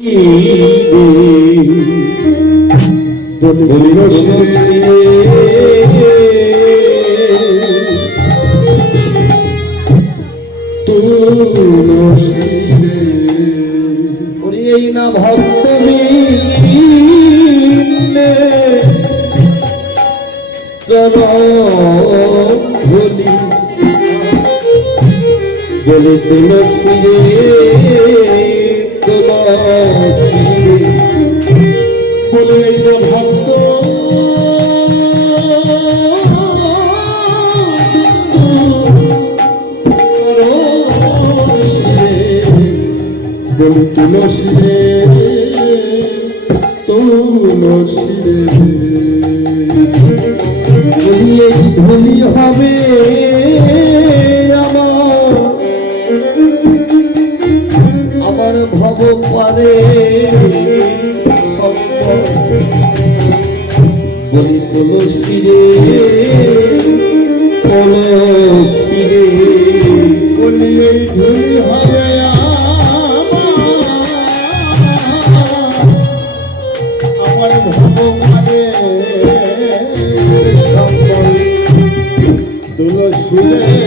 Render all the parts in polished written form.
এই না ভক্ত ধরি বলে তুলসী বলে এই না ভক্ত বলে তুলসী তুলসী এই ধুলি হবে আমার ভব পারে বলি তুলসী রে তুলসী রে বলি এই ধুলি হবে আমার ভব পারে তুলসী রে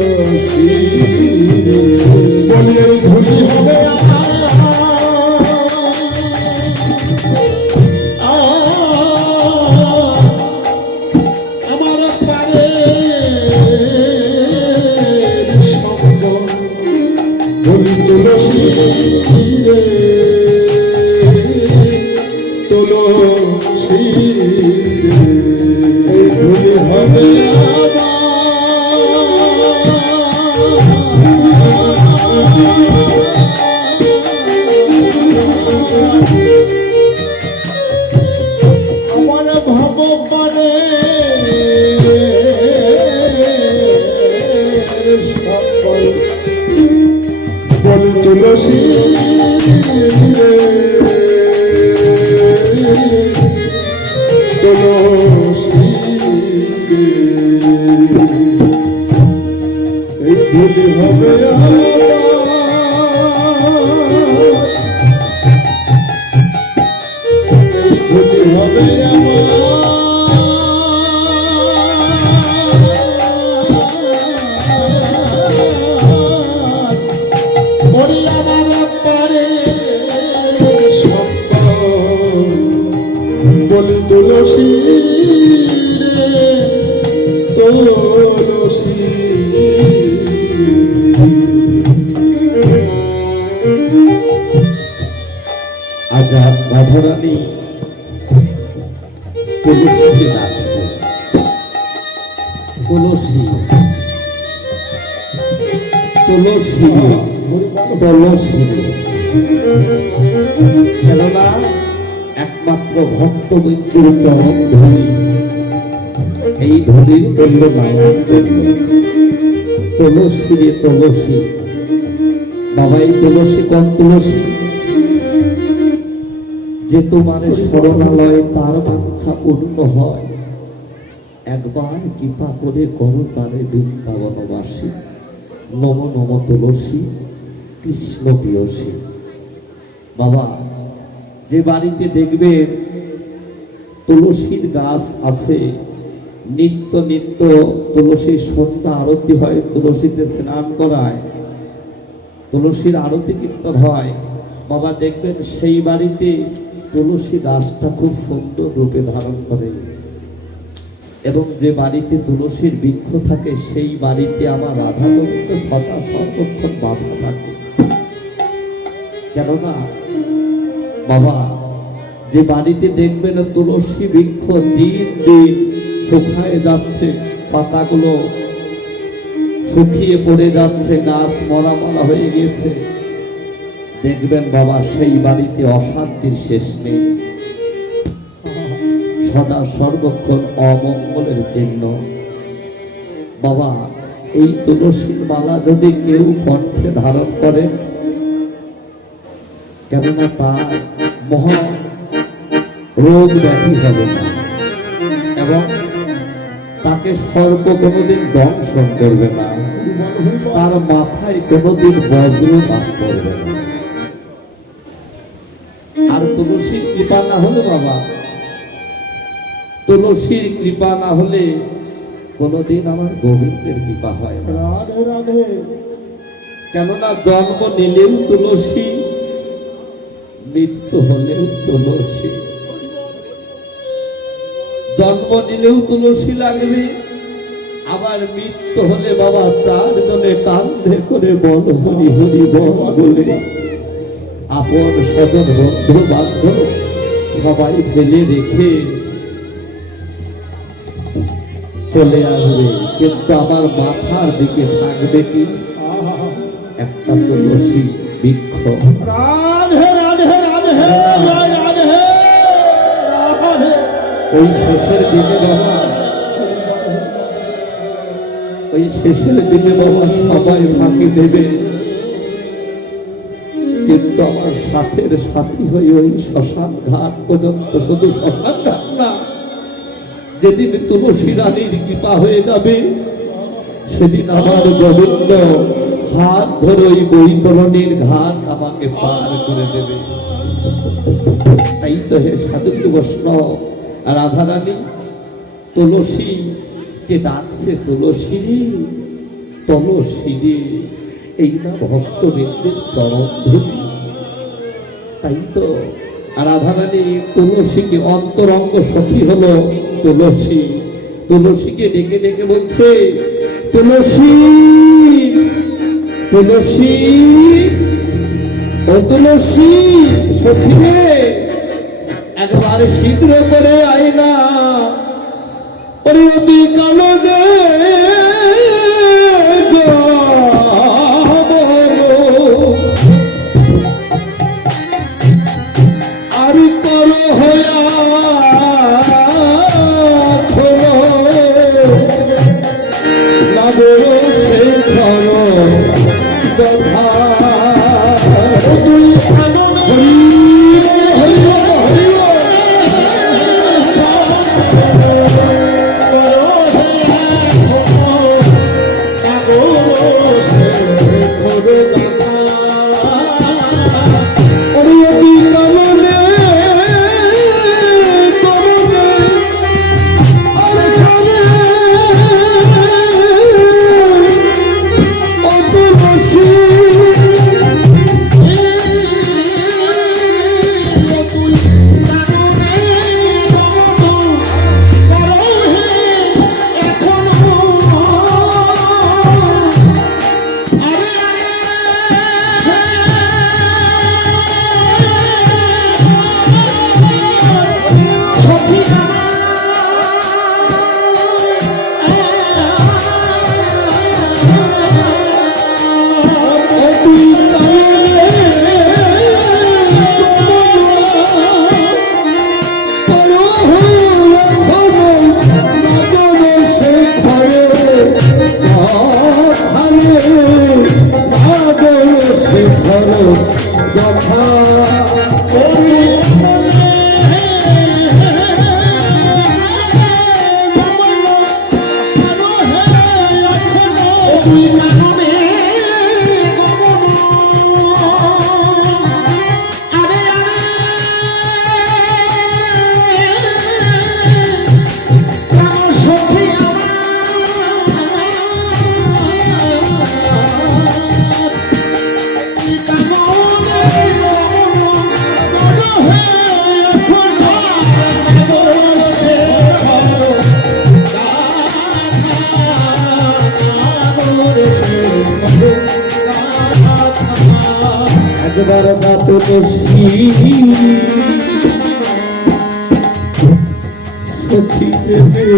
তুলসী রে বলে ধুলি হবে আমার পারে শব্দ বলি তুলসী রে তুলসী রে ধুলি হবে আমার ভব পারে সকল বলি তুলসী তুলসী এই ধুলি হবে ধুলি হবে বলি আমার পারে সকল বলি তুলসী রে তুলসী আজ রাধারানী তুলসীকে ডাকছে তুলসী তুলসী তুলসী কেননা একমাত্র ভক্ত মৃত্যুর চরম ধনী এই ধনীর তুল্য মায়ার তুলসী রে তুলসী বাবা এই তুলসী কোন তুলসী যে তোমার শরণালয়ে তার বাঞ্ছা পূর্ণ হয় একবার কৃপা করে করো তারে বৃন্দাবনবাসী নম নম তুলসী কৃষ্ণ প্রিয়সী বাবা যে বাড়িতে দেখবেন তুলসীর গাছ আছে নিত্য নিত্য তুলসীর সন্ধ্যা আরতি হয় তুলসীতে স্নান করায় তুলসীর আরতি কীর্তন হয় বাবা দেখবেন সেই বাড়িতে তুলসী গাছটা খুব সুন্দর রূপে ধারণ করে এবং যে বাড়িতে তুলসীর বৃক্ষ থাকে সেই বাড়িতে আমার রাধা গোবিন্দ সদা সর্বক্ষণ বাধা থাকে কেননা বাবা যে বাড়িতে দেখবেন তুলসী বৃক্ষ দিন দিন শুকায় যাচ্ছে পাতাগুলো শুকিয়ে পড়ে যাচ্ছে গাছ মরা মরা হয়ে গেছে দেখবেন বাবা সেই বাড়িতে অশান্তির শেষ নেই সদা সর্বক্ষণ অমঙ্গলের চিহ্ন বাবা এই তুলসীর মালা যদি কেউ কণ্ঠে ধারণ করে কেননা তার মহা রোগ ব্যাধি হবে না এবং তাকে সর্প কোনোদিন দংশন করবে না তার মাথায় কোনোদিন বজ্রপাত পড়বে না। আর তুলসীর কৃপা না হলে বাবা, তুলসীর কৃপা না হলে কোনোদিন আমার গোবিন্দের কৃপা হয় না। রাধে রাধে। কেননা জন্ম নিলেও তুলসী, মৃত্যু হলেও তুলসী। জন্ম নিলেও তুলসী লাগবে, আবার মৃত্যু হলে বাবা চারজনে কান্ধে করে বল হরি হরি বল বলে আপন স্বজন বন্ধু বান্ধব সবাই ফেলে রেখে চলে আসবে, কিন্তু আমার মাথার দিকে থাকবে কি একটা তুলসী বৃক্ষ। রাধে রাধে রাধে রাধে রাধে। ওই শেষের দিনে বাবা, ওই শেষের দিনে বাবা সবাই ফাঁকি দেবে, কিন্তু আমার সাথের সাথী হয়ে ওই শ্মশান ঘাট পর্যন্ত, শুধু শ্মশান ঘাট না, যেদিন তুলসী রানীর কৃপা হয়ে যাবে সেদিন আমার গোবিন্দ হাত ধরে ওই বৈতরণীর ঘাট আমাকে পার করে দেবে। তাই তো হে সাধু বৈষ্ণব, রাধারানী তুলসী কে ডাকছে, তুলসী রে তুলসী রে, এই না ভক্তবৃন্দের চরণ ধূলি। তাই তো রাধারানী তুলসীকে, অন্তরঙ্গ সখী হলো তুলসী, তুলসীকে ডেকে ডেকে বলছে, তুলসী তুলসী ও তুলসী সখী রে, একবার শীঘ্র করে আয় না, ওরে অতি কালো রে আর কর হয়া লাভ সে ঘর যথা তুই একবার দাঁত বসি সখী দেবে,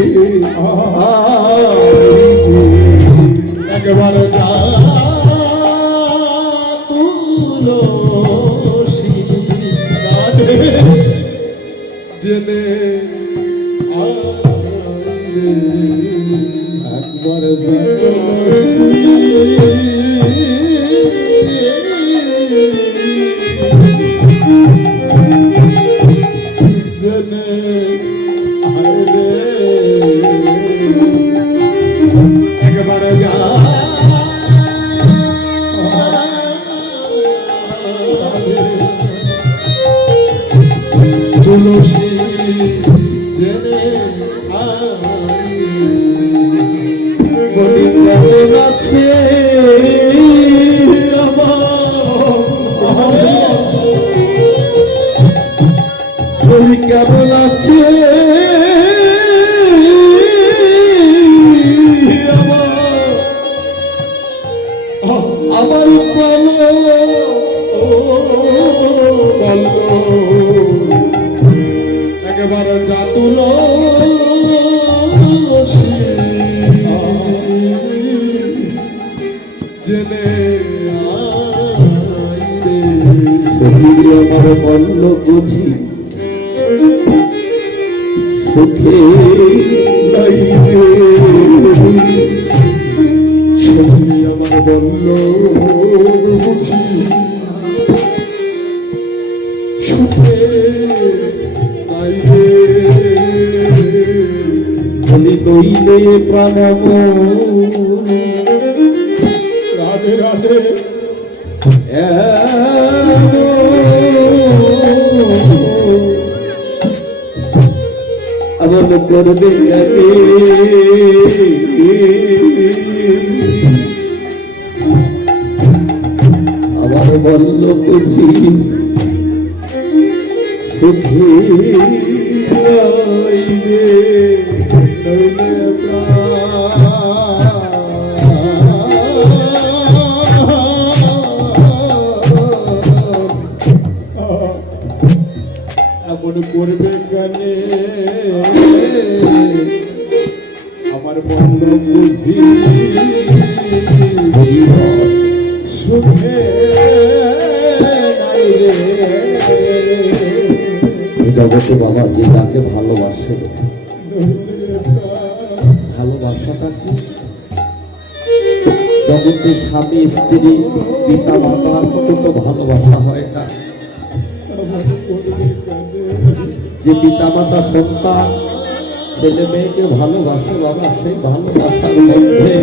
একবার যা তুলসী রাধে জেনে একবার একবার যা তুলসী জেনে আই বলি কেমন আছে বলি কেমন আছে আমার প্রাণ একেবারে জাতুল জেনে সখী আমার বলল বুঝি সুখে নাই সখী আমার বলল বুঝি সুখে নাই রে বলি নইলে প্রাণাম রাধে রাধে এমন করবে আমার বলল বুঝি সুখী এমন করবে গানে আমার বন্ধ বুঝি সুখে নাই রে এই জগতে বাবা যে যাকে ভালোবাসে ভালোবাসাটা কি জগতে স্বামী স্ত্রী পিতা মাতার মতো তো ভালোবাসা হয় না যে পিতা মাতা সন্তান ছেলে মেয়েকে ভালোবাসে বাবা সেই ভালোবাসার মধ্যে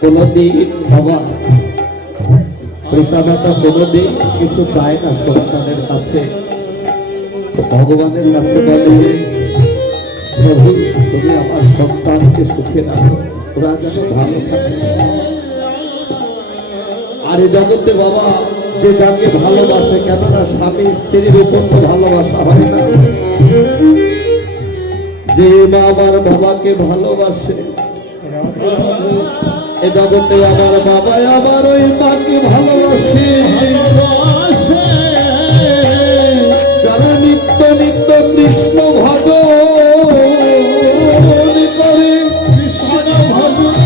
কোনদিন বাবা পিতা মাতা কোনদিন কিছু চায় না সন্তানের কাছে ভগবানের কাছে বলে যে প্রভু তুমি আমার সন্তানকে সুখে রাখো ওরা যেন ভালো থাকে আর এই জগতে বাবা যে যাকে ভালোবাসে কেননা স্বামী স্ত্রীর উপর তো ভালোবাসা হয় না যে মা আমার বাবাকে ভালোবাসে এ জগতে আমার বাবা আমার ওই মাকে ভালোবাসে যারা নিত্য নিত্য কৃষ্ণ ভজন করে কৃষ্ণ ভজন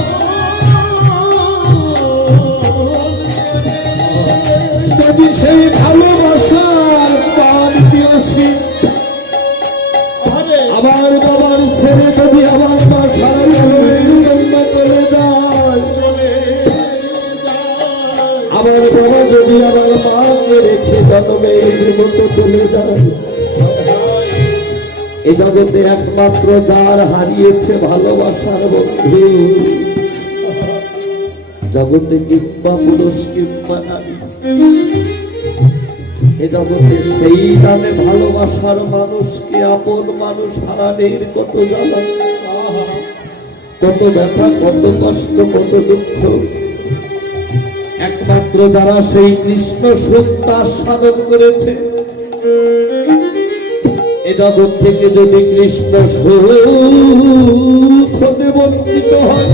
যদি সেই ভালোবাসার প্রাণ দিয়েছি আমার বাবার ছেড়ে যদি আমার মা সারা জীবনের জন্য চলে যায় আমার বাবা যদি আমার মাকে রেখে জন্মের মতো চলে যায় এই জগতে একমাত্র যার হারিয়েছে ভালোবাসার বন্ধু জগতে কিংবা পুরুষ কিংবা নারী এ জগতে সেই নামে ভালোবাসার মানুষকে আপন মানুষ হারানোর কত জ্বালা কত ব্যথা কত কষ্ট কত দুঃখ একমাত্র যারা সেই কৃষ্ণ সুখটা সাধন করেছে এ জগৎ থেকে যদি কৃষ্ণ সুখ হতে বঞ্চিত হয়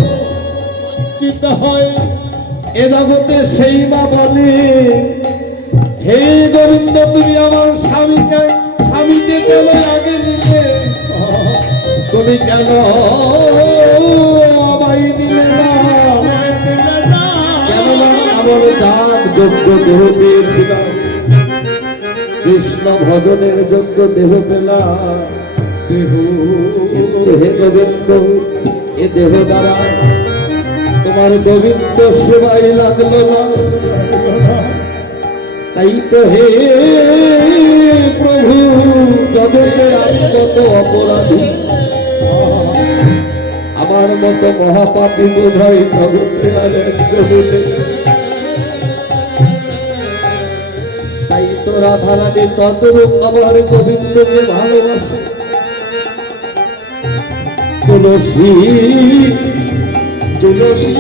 এ জগতে সেই মা বলে হে গোবিন্দ তুমি আমার স্বামীকে কেন আগে নিলে তুমি কেন আমায় নিলে না কেননা আমার জাত যোগ্য দেহ পেয়েছিলাম কৃষ্ণ ভজনের যোগ্য দেহ পেলাম কিন্তু হে গোবিন্দ এ দেহ দ্বারা তোমার গোবিন্দ সেবাই লাগলো না তাই তো হে প্রভু জগতে আমি কত অপরাধী আমার মতো মহাপাপী বোধহয় জগতে আর একজন নেই। তাই তো রাধারানী ততরূপ আমার গোবিন্দকে ভালোবাসে। তুলসী তুলসী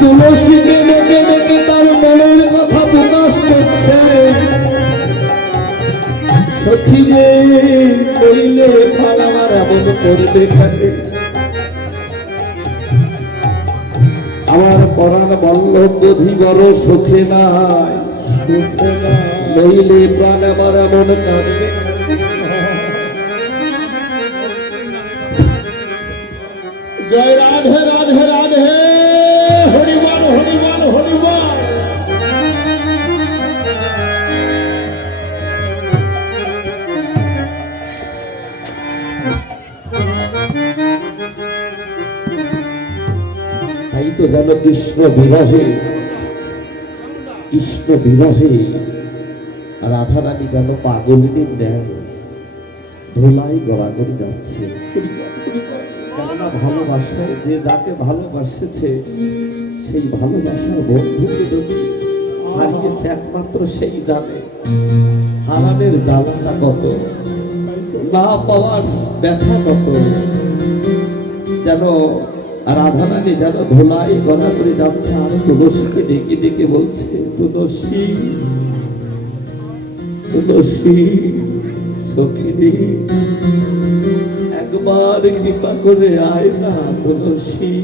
তুলসীকে ডেকে ডেকে তার মনের কথা প্রকাশ করছে। সখী রে কইলে ফাল আমার এমন করবে কেন? আমার পরাণ বল্লভ বোধি বড় সুখে নাই, নইলে প্রাণ আমার এমন কাঁদবে। জয় রাধে রাধে রাধে হরিবল হরিবল হরিবল। তাই তো যেন কৃষ্ণ বিরহে রাধারানী যেন পাগলিনীর ন্যায় ধুলাই গড়াগড়ি যাচ্ছে। কেননা ভালোবাসায় যে যাকে ভালোবাসেছে সেই ভালোবাসার বন্ধুকে যদি হারিয়েছে একমাত্র সেই জানে হারানোর জ্বালাটা কত, না পাওয়ার ব্যথা কত। যেন রাধারানী যেন ধোলাই গড়া করে যাচ্ছে আর তুলসীকে ডেকে ডেকে বলছে, তুলসী তুলসী সখিনী একবার কৃপা করে আয় না তুলসী।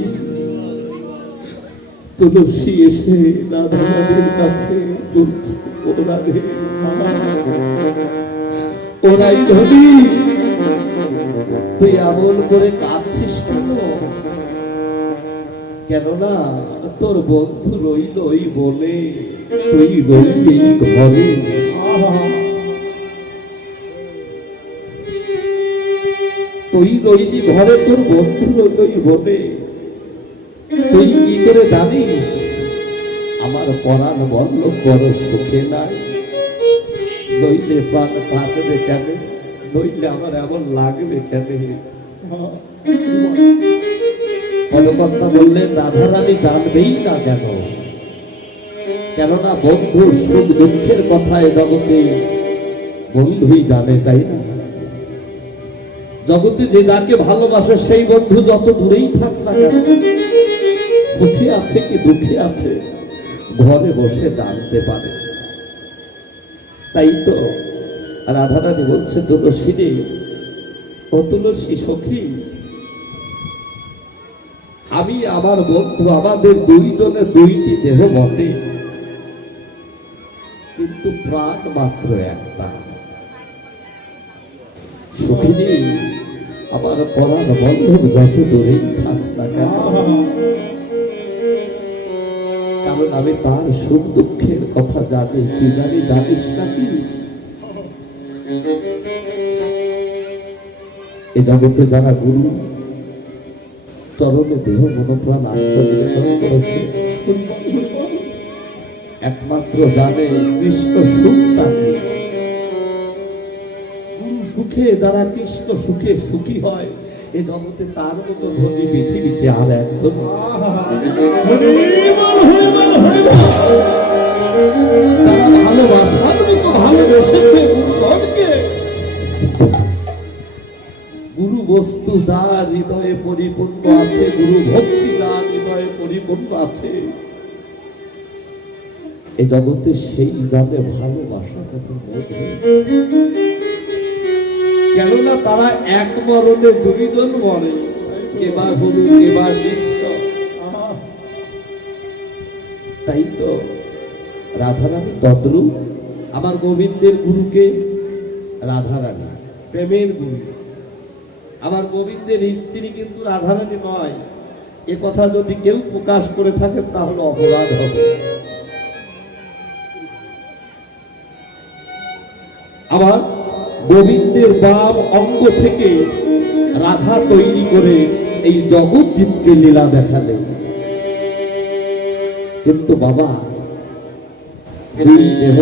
তুলসী এসে রাধারানীর কাছে বলছে, ও রাধে ওরাই ধনী, তুই এমন করে কাঁদছিস কেন? কেননা তোর বন্ধু রইল ওই বনে, তুই রইলি এই ঘরে। তুই রইলি ঘরে, তোর বন্ধু রইল ওই বনে। তুই কি করে জানিস আমার পরাণ বল্লভ বড় সুখে নাই? নইলে প্রাণ কাঁদবে কেন? নইলে আমার এমন লাগবে কেন? পদকর্তা বললেন, রাধারানী জানবেই না কেন? কেননা বন্ধু সুখ দুঃখের কথায় জগতে বন্ধুই জানে, তাই না? জগতে যে যাকে ভালোবাসে সেই বন্ধু যত দূরেই থাক না কেন, সুখে আছে কি দুঃখে আছে ঘরে বসে জানতে পারে। তাই তো রাধারানী বলছে, তুলসী রে, ও তুলসী সখী, আমি আমার বন্ধু, আমাদের দুইজনের দুইটি দেহ বটে, কিন্তু প্রাণ মাত্র একটা। সখী আমার পরাণ বন্ধব যত দূরেই থাক না কেন, কারণ আমি তার সুখ দুঃখের কথা জানি। কি জানি, জানিস নাকি? এ জগতে যারা গুরু চরণে দেহ মনোপ্রাণ আত্মনিবেদন করেছে, একমাত্র জানে কৃষ্ণ সুখটাকে। গুরু সুখে যারা কৃষ্ণ সুখে সুখী হয়, এ জগতে তার মতো ধনী পৃথিবীতে আর একজন। যারা ভালোবাসার মতো ভালোবেসেছে গুরুজনকে, গুরু বস্তু যার হৃদয়ে পরিপূর্ণ আছে, গুরু ভক্তি যার হৃদয়ে পরিপূর্ণ আছে, এ জগতে সেই জানে ভালোবাসা কত মধুর। কেননা তারা এক মরণে দুইজন মরে, কে বা গুরু কে বা শিষ্য। তাই তো রাধারানী তদ্রূপ আমার গোবিন্দের গুরুকে রাধারানী, প্রেমের গুরু। আমার গোবিন্দের স্ত্রী কিন্তু রাধারানী নয়, এ কথা যদি কেউ প্রকাশ করে থাকে তাহলে অপরাধ হবে। আমার গোবিন্দের বাম অঙ্গ থেকে রাধা তৈরি করে এই জগৎ জীবকে লীলা দেখালেন। কিন্তু বাবা, দুই দেহ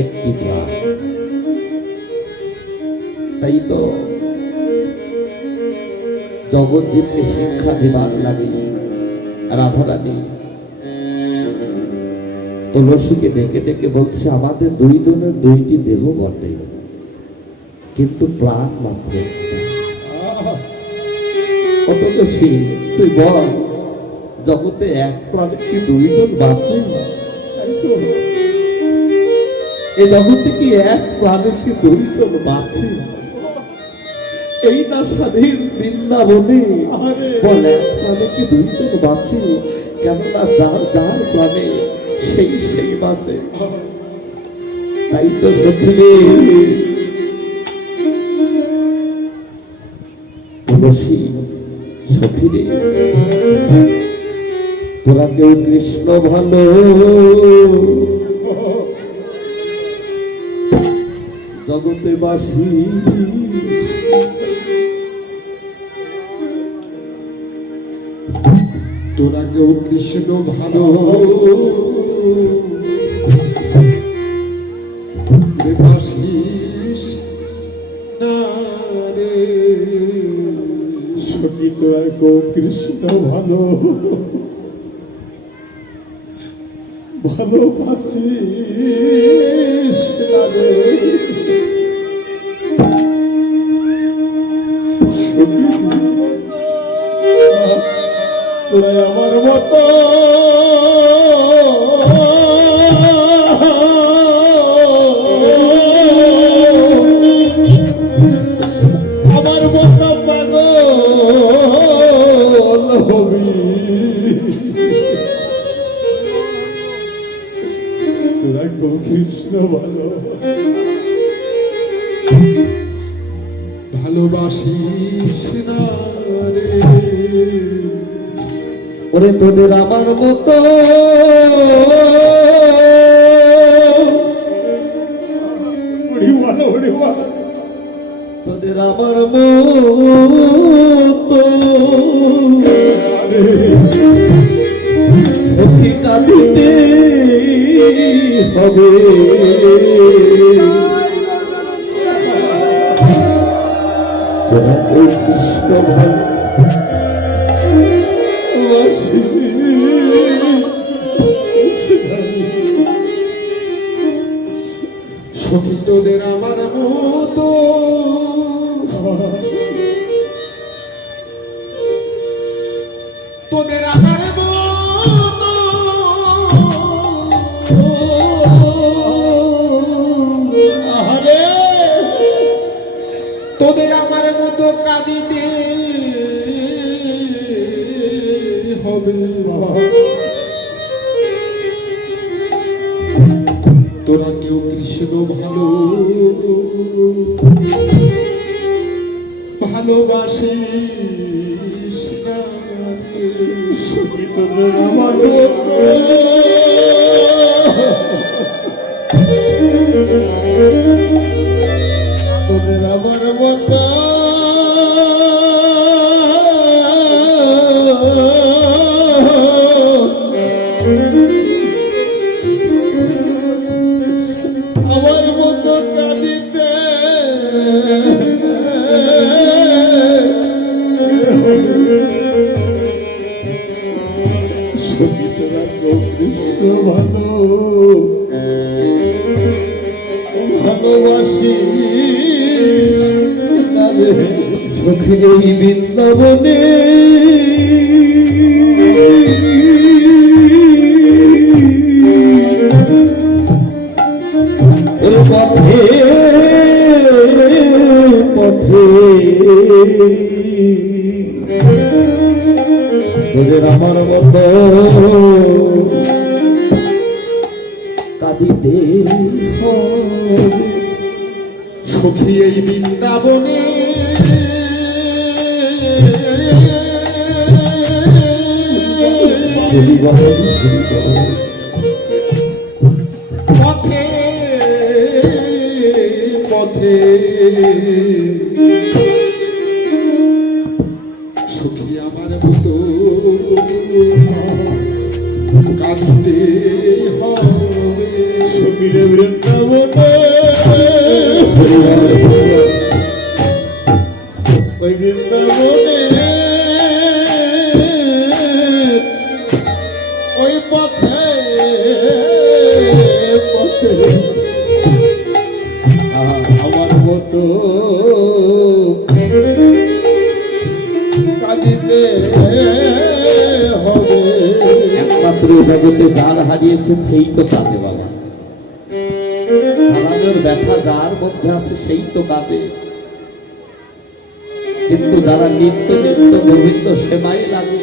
একটি প্রাণ। তাই তো জগৎদীপকে শিক্ষা দিবার লাগে রাধারানী তুলসীকে ডেকে ডেকে বলছে, আমাদের দুইজনের দুইটি দেহ বটে, কিন্তু প্রাণ মাত্র একটা। কত বেশি তুই বল, জগতে এক প্রাণে কি দুইজন বাঁচে? এই জগতে কি এক প্রাণে কি দুইজন বাঁচে? এই না স্বাধীন বৃন্দাবনে বল, এক প্রাণে কি দুইজন বাঁচে? কেননা যার যার প্রাণে সেই সেই বাঁচে। তাই তো সত্যি তুলসী সখীরে, তোরা কেউ কৃষ্ণ ভালো, জগতে বাসী তোরা কেউ কৃষ্ণ ভালো বাসিস না রে। সখী তোরা কেউ কৃষ্ণ ভালো ভালোবাসিস না রে। তোরা আমার মতো আমার মতো পাগল হবি। তোরা কেউ কৃষ্ণ ভালো ভালোবাসিস না রে। ওরে তোদের আমার মতো তোদের আমার মতো কি কাঁদিতে হবে। তোরা কেউ কৃষ্ণ ভালো সখী তোদের আমার মতো তোদের আমার মতো তোদের আমার মতো কাঁদিতে হবে। তোরা কেউ কৃষ্ণ ভালো ভালোবাসিস না রে। সখী তোদের আমার মতো তোদের আমার মতো আমার মতো কাঁদিতে সখী তোরা কেউ কৃষ্ণ ভালো ভালোবাসিস না রে। সখী এই বৃন্দাবনে ওর পথে পথে তোদের আমার মতো কাঁদিতে হবে। সখী এই বৃন্দাবনে পথে পথে সখী আমার মতো কাঁদতে হবে। সখীরে বৃন্দাবনে ওই বৃন্দাবনে কাঁদিতে হবে। একমাত্র জগতে যার হারিয়েছেন সেই তো কাঁদে বাবা, হারানোর ব্যথা যার মধ্যে আছে সেই তো কাঁদে। কিন্তু যারা নিত্য নিত্য গোবিন্দ সেবাই লাগে,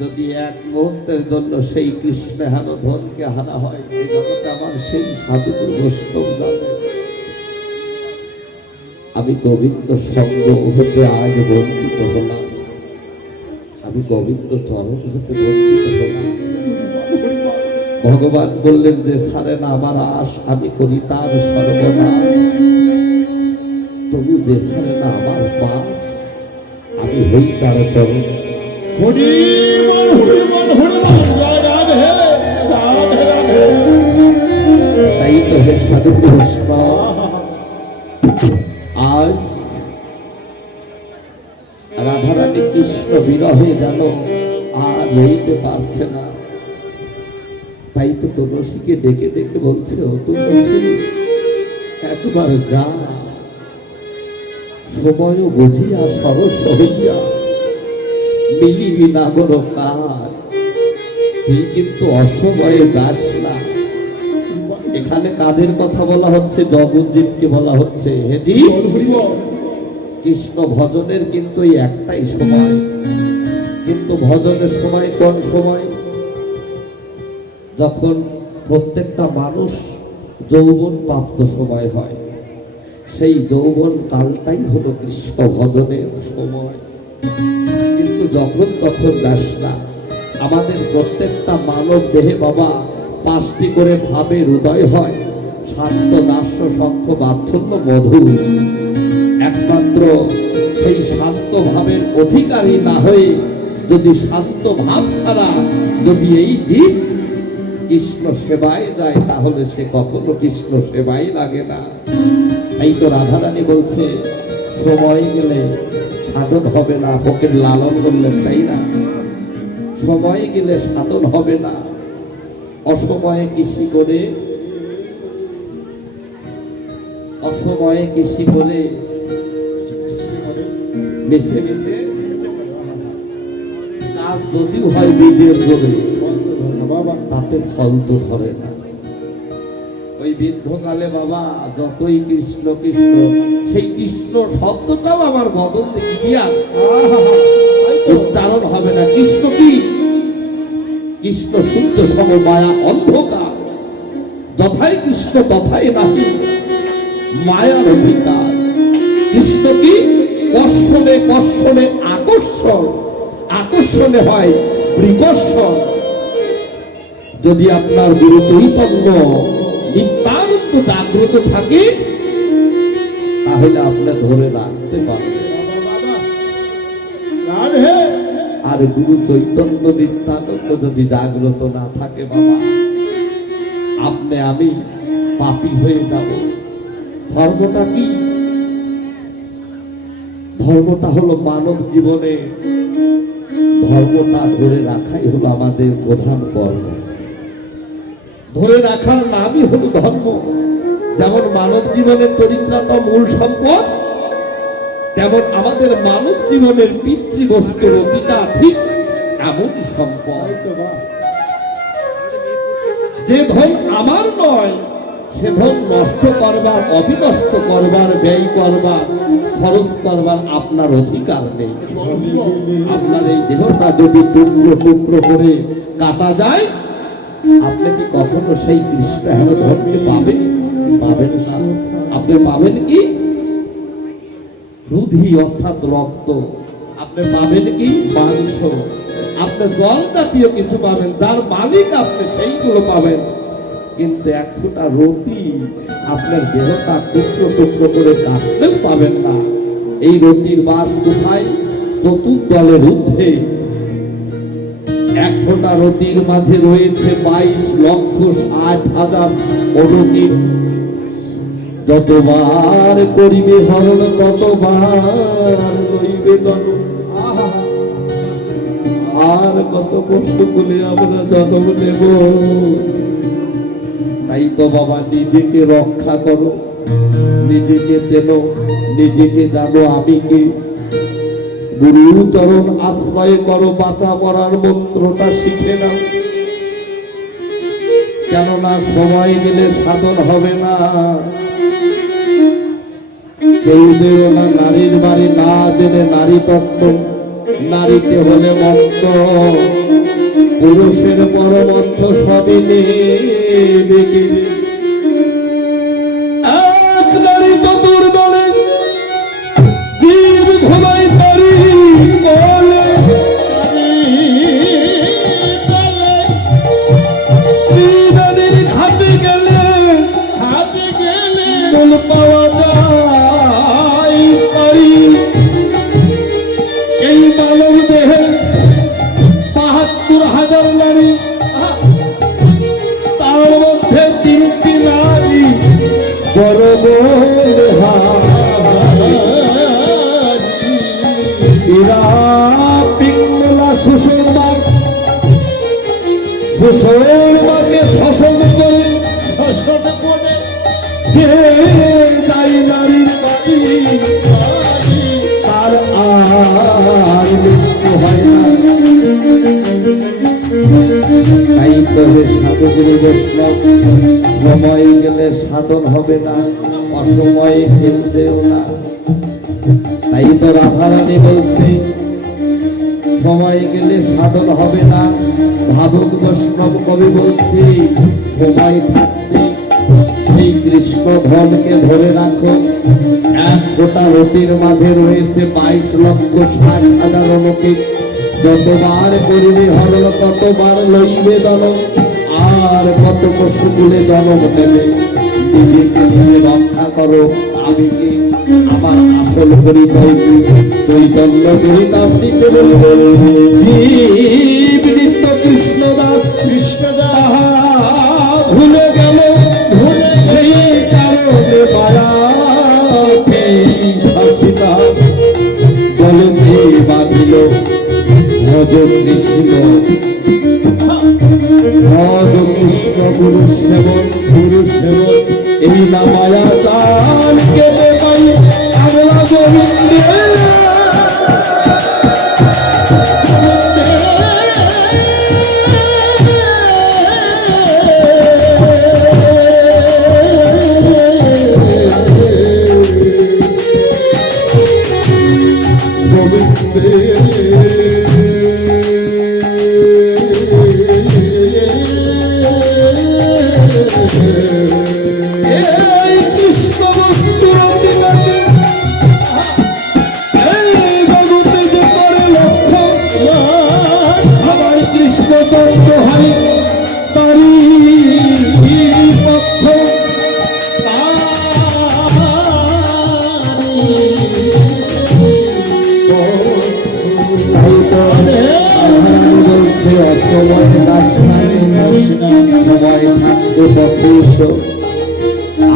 যদি এক মুহূর্তের জন্য সেই কৃষ্ণ হানো ধনকে হারা হয়, এই জগতে আমার সেই সাধু বৈষ্ণব যাবে। আমি গোবিন্দ সঙ্গ হতে আজ বঞ্চিত হলাম, আমি গোবিন্দ চরণ হতে বঞ্চিত হলাম। ভগবান বললেন যে ছাড়ে না আমার আশ, আমি করি তার সর্বনাশ। তবু যে ছাড়ে না আমার পাশ, আমি হই তার চরণ। হরিবল হরিবল হরিবল, জয় রাধে রাধে রাধে। তাই তো হে সাধু বৈষ্ণব, আজ রাধারানী কৃষ্ণ বিরহে যেন আর রইতে পারছে না। তাই তো তুলসীকে ডেকে ডেকে বলছে, ও তুলসী একবার যা, সময় বুঝিয়া সরস হইয়া মিলিবি না বড় কার। তুই কিন্তু অসময়ে যাস না। এখানে কাদের কথা বলা হচ্ছে? জগজ্জীবকে বলা হচ্ছে। হেদি কৃষ্ণ ভজনের কিন্তু এই একটাই সময়, কিন্তু ভজনের সময় কোন সময়? যখন প্রত্যেকটা মানুষ যৌবন প্রাপ্ত সময় হয়, সেই যৌবন কালটাই হলো কৃষ্ণ ভজনের সময়। কিন্তু যখন তখন যাস না। আমাদের প্রত্যেকটা মানব দেহে বাবা 5টি করে ভাবের উদয় হয়, শান্ত, দাস্য, সখ্য, বাৎসল্য, মধু। একমাত্র সেই শান্ত ভাবের অধিকারী না হয়ে যদি শান্ত ভাব ছাড়া যদি এই জীব কৃষ্ণ সেবায় যায়, তাহলে সে কখনো কৃষ্ণ সেবাই লাগে না। এই তো রাধারানী বলছে, সময় গেলে সাধন হবে না। ফকির লালন বললেন, তাই না? সময় গেলে সাধন হবে না, অসময়ে কৃষি করে, অসময়ে কৃষি করে মিশে মিশে কাজ যদিও হয় বীজের জোরে, তাতে ফল তো ধরে না। ওই বৃদ্ধকালে বাবা যতই কৃষ্ণ কৃষ্ণ, সেই কৃষ্ণ শব্দটাও আমার বদল দিয়া উচ্চারণ হবে না। কৃষ্ণ কি? কৃষ্ণ শুদ্ধ সম মায়া অন্ধকার, যথাই কৃষ্ণ তথাই নাহি মায়ার অধিকার। কৃষ্ণ কি? কর্ষণে কর্ষণে আকর্ষণ, আকর্ষণে হয় বিকর্ষণ। যদি আপনার গুরু চৈতন্য নিত্যানন্দ জাগ্রত থাকে, তাহলে আপনি ধরে রাখতে পারবেন। আর গুরু চৈতন্য নিত্যানন্দ যদি জাগ্রত না থাকে বাবা, আপনি আমি পাপী হয়ে যাব। ধর্মটা কি? ধর্মটা হলো মানব জীবনে, ধর্মটা ধরে রাখাই হলো আমাদের প্রধান কর্ম। ধরে রাখার নামই হলো ধর্ম। যেমন মানব জীবনের চরিত্রটা মূল সম্পদ, তেমন আমাদের মানব জীবনের পিতৃবস্তুর অধিকার ঠিক এমনই সম্পদ। যে ধন আমার নয়, সে ধন নষ্ট করবার, অবিনষ্ট করবার, ব্যয় করবার, খরচ করবার আপনার অধিকার নেই। আপনার এই দেহটা যদি টুকরো টুকরো করে কাটা যায়, আপনি কি কখনো সেই কৃষ্ণ হেন ধনকে পাবেন? পাবেন না। আপনি পাবেন কি? রুধি অর্থাৎ রক্ত। আপনি পাবেন কি? মাংস। আপনি জল জাতীয় কিছু পাবেন, যার মালিক আপনি সেইগুলো পাবেন। কিন্তু এক ফোঁটা রতি আপনার দেহটা টুকরো টুকরো করে কাটলেও পাবেন না। এই রতির বাস কোথায়? চতুর্দলের ঊর্ধ্বে। এক ফোঁটা রতির মাঝে রয়েছে 22,60,000 অনুতির। যতবার করিবে হরণ, ততবার লইবে দন। আর কত কষ্ট করে আমরা জন্ম নেব। তাই তো বাবা নিজেকে রক্ষা করো, নিজেকে চেনো, নিজেকে জানো আমি কে। গুরুচরণ আশ্রয় করো, বাঁচা মরার মন্ত্রটা শিখে নাও। কেননা সময় গেলে সাধন হবে না। কেউ দেও না নারীর বাড়ি, না জেনে নারী তত্ত্ব। নারীকে হলে মন্ত্র, পুরুষের পরমর্থ সবই নেবে। এক নারী চতুর দলে, জীব ঘুমাই তারি কোলে। নারীর ঘাটে গেলে দোল পাওয়া যায় পারি। এই মানব দেহে ৭২,০০০ নারী, তার মধ্যে ৩টি নারী বড় এরা পিঙ্গলা সুষমার, সুষমাকে শাসন করে যে যাই নারীর বাড়ি, তার আর মৃত্যু হয় না। তাই তো হে সাধুগুরু বৈষ্ণব, সময় গেলে সাধন হবে না, অসময়ে কেন্দ্রেও না। তাই তো রাধারানী বলছে সময় গেলে সাধন হবে না। ভাবক বৈষ্ণব কবি বলছে সময় থাকতে সেই কৃষ্ণ ধনকে ধরে রাখো। এক ফোঁটা রুটির মাঝে রয়েছে 22,60,000 লোকে। যতবার করিবে হরণ ততবার লইবে জনম, আর কত পশু তুলে জনম দেবে। নিজেকে নিজে রক্ষা করো, আমি কি, আমার আসল পরিচয় কি। চৈতন্য চরিতামৃতে বলবে জীব নিত্য কৃষ্ণদাস, কৃষ্ণদাস ভুলে গেল, ভুলে সেই কারণে মায়াতে শাসিতা বলতে বাঁধিল। ভজ কৃষ্ণ, ভজ কৃষ্ণ, গুরু সেবন, গুরু সেবন। এই না মায়া চাল কেটে পাই আমরা গোবিন্দে।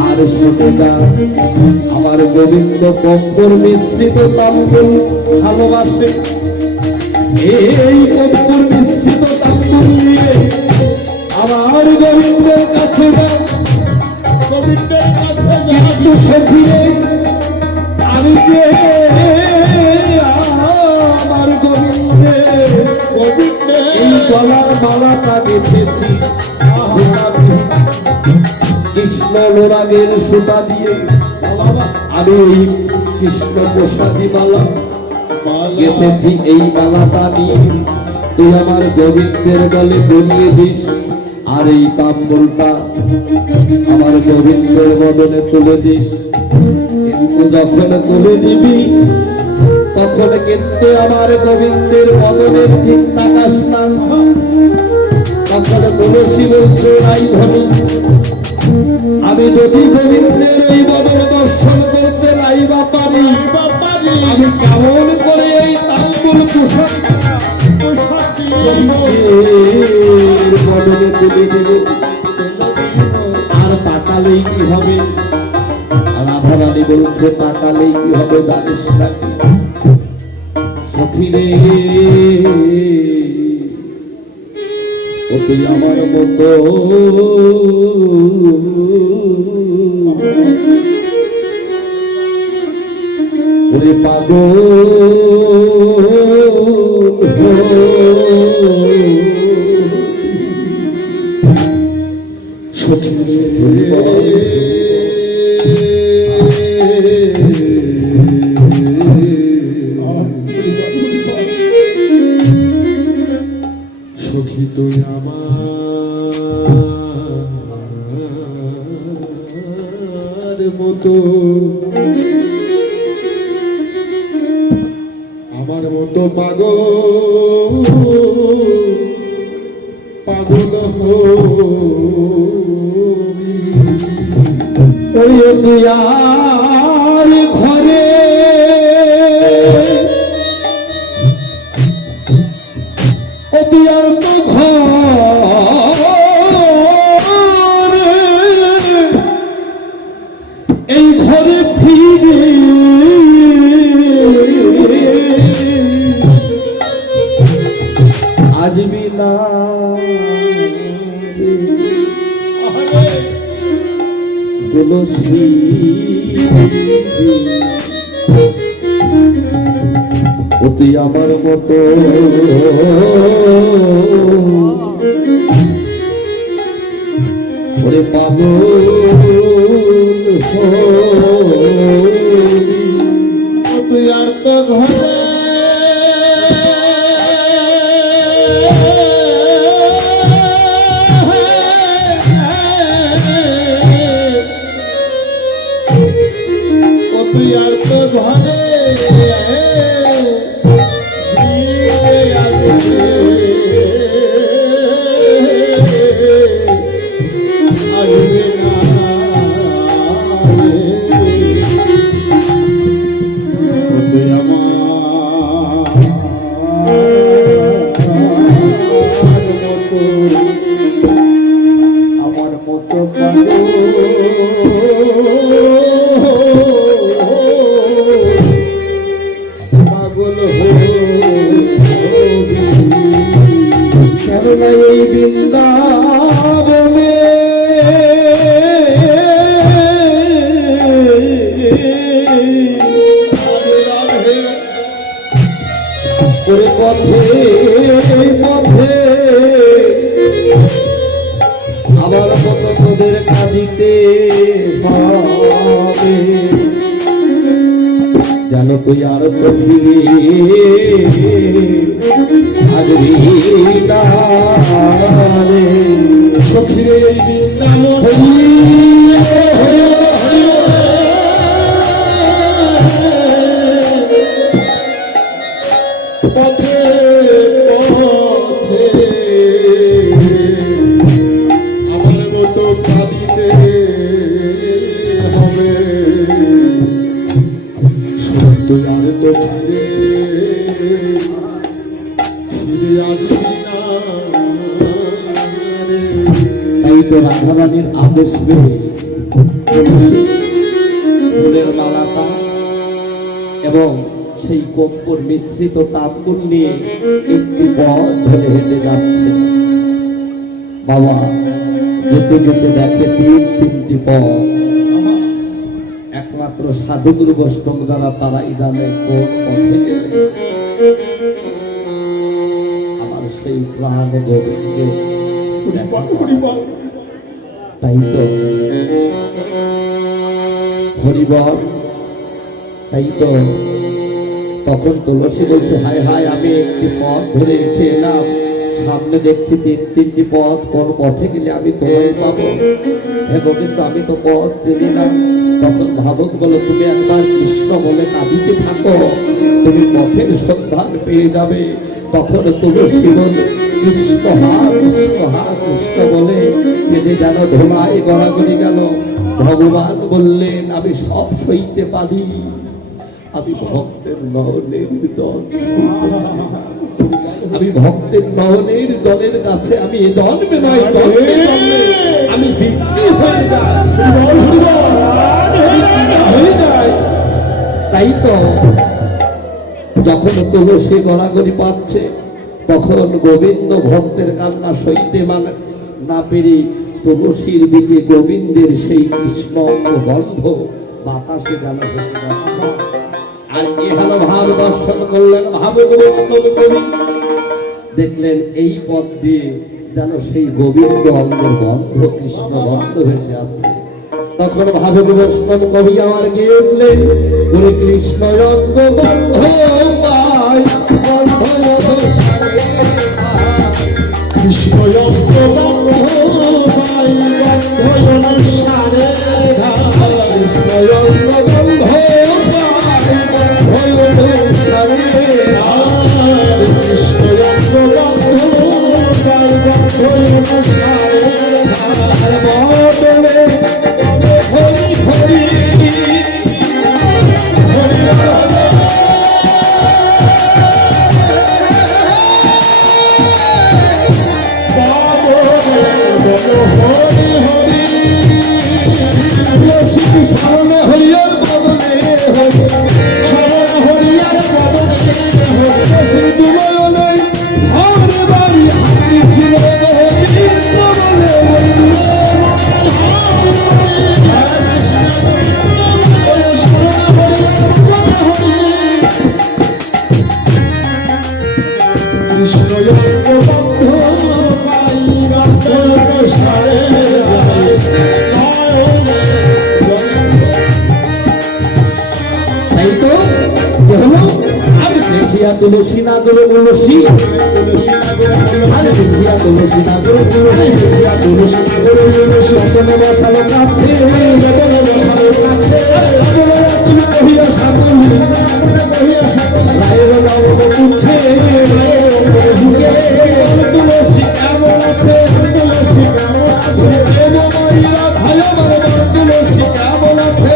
আর শুনে যা আমার গোবিন্দ কম্পর মিশ্রিত তাম্বুল ভালোবাসে। এই কম্পর মিশ্রিত তাম্বুল নিয়ে আমার গোবিন্দের কাছে যা, গোবিন্দের কাছে কিন্তু সখিয়ে আমি যে আমার গোবিন্দের এই গলার মালাটা গেঁথেছি কৃষ্ণ লোরাগের সুতা দিয়ে। আমি এই কৃষ্ণ প্রসাদী মালা গেঁথেছি, এই মালাটা নিয়ে তুই আমার গোবিন্দের গলে গলিয়ে দিস। আর এই তাম্বুলটা আমার গোবিন্দের বদনে তুলে দিস। কিন্তু যখন তুলে দিবি তখন কিন্তু আমার গোবিন্দের বদনের দিক তাকাস না। তখন তুলসী বলছে নাই ধনী, আমি যদি গোবিন্দের এই বদন দর্শন করতে নাই বা পারি, আমি কেমন করে এই তাম্বুল পোশাক বদনে তুলে দেব। আর তাকালেই কি হবে? রাধারানী বলছে তাকালেই কি হবে জানিস নাকি? সখী রে, ও তুই আমার মতো ওরে পাগল সখী রে সখী তুই আমার মতো পাগল হবি ওরে দুয়ার ঘরে ও দুয়ার তো ঘর এই ঘরে ফিরে আসবি না তুলসী ও তুই আমার মতো ওরে পাগল তুই আর তো ঘরে তুই আর তো ঘরে আসবে না তুই আমার মতো পাগল কেননা এই বৃন্দাবনে ওরে পথে পথে আমার মতো তোদের কাঁদিতে হবে জানো তুই আর তো ফিরে আসবি না রে সখী রে এই বৃন্দাবন পথে পথে আমার মতো কাঁদিতে হবে সত্য আর তো ফিরে আসবি না রে। তাই তো রাধারানীর আদেশ পেয়ে তুলসী ফুলের মালাটা এবং সেই কর্পূর মিশ্রিত তাম্বুল নিয়ে একটি পথ ধরে হেঁটে যাচ্ছে। বাবা যেতে যেতে দেখে তিনটি পথ, একমাত্র সাধুগুরু বৈষ্ণব দ্বারা তারাই জানে কোন পথে গেলে আমার সেই প্রাণ গোবিন্দে দেখা পাবে। তাই তো হরিবল, তাই তো তখন তুলসী বলছে হায় হায় আমি একটি পথ ধরে হেঁটে এলাম, সামনে দেখছি তিনটি পথ, কোন পথে গেলে আমি তোমায় পাবো। হে গোবিন্দ আমি তো পথ চিনি না। তখন ভাবক বলো তুমি একবার কৃষ্ণ বলে কাঁদিতে থাকো, তুমি পথের সন্ধান পেয়ে যাবে। তখন তুলসী বলে কৃষ্ণ হা কৃষ্ণ হা কৃষ্ণ বলে কেঁদে যেন ধোলায় গড়াগড়ি গেল। ভগবান বললেন আমি সব সইতে পারি, আমি ভক্তের নয়নের দল, আমি ভক্তের নয়নের দলের কাছে আমি এ জন্মে নয় জন্মে জন্মে আমি বিক্রি হয়ে যাই। তাই তো যখন তুলসী গড়াগড়ি পাচ্ছে তখন গোবিন্দ ভক্তের কান্না সইতে না পেরে তুলসীর দিকে গোবিন্দের সেই কৃষ্ণ গন্ধ বাতাসে যেন আর এখানে ভাব দর্শন করলেন ভাবগুলো কবি দেখলেন এই পথ দিয়ে যেন সেই গোবিন্দ অঙ্গের গন্ধ কৃষ্ণ গন্ধ ভেসে আছে। তখন ভাবে বৈষ্ণব কবি আমার গিয়ে উঠলেন ওরে কৃষ্ণ অঙ্গ গন্ধ পাই গন্ধ কৃষ্ণ অঙ্গ গন্ধ পাই গন্ধ অনুসারে কৃষ্ণ অঙ্গ গন্ধ পাই গন্ধ অনুসারে কৃষ্ণ অঙ্গ গন্ধ পাই গন্ধ অনুসারে বদলে হরি হরি সামনে হরিয়ার বদলে হরিয়ার বদলে তুলনায় আমার বাড়ি হাতি ছিল কৃষ্ণ অঙ্গ গন্ধ পাই গন্ধ অনুসারে তাই তো হলো আমি দেখিয়া তুলসী না গরু তুলসী আমি দেখিয়া তুলসী না গরু তুলসী সকলে বসালো কাছে তুমি কহিয়া সাগর রায়ের নাম বুঝছে তুলসী কেমন আছে তুলসী কেমন আছে ভাই আমার তুলসী কেমন আছে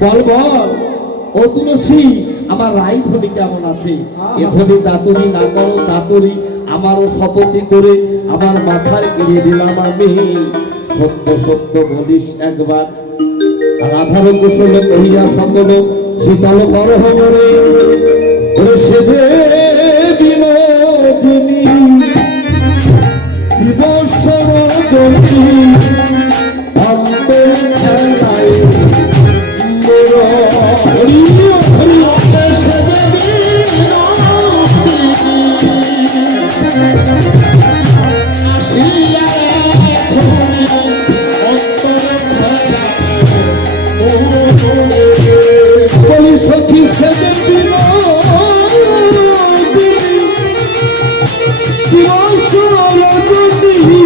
বল বল ও তুলসী আমার রাই ধনী কেমন আছে এ ধনী দাতুরি না করো দাতুরি আমারও শপথি করে আমার মাথায় গিয়ে দিলাম আমি সত্য সত্য বলিস একবার রাধার কুশলে কহিয়া সকল শীতল করহ মনে ওরে সেজে বিনোদিনী দিবস রজনী অন্তর খেলায় হরি হরি সেজে বলি সখী সেজে দিবস রজনী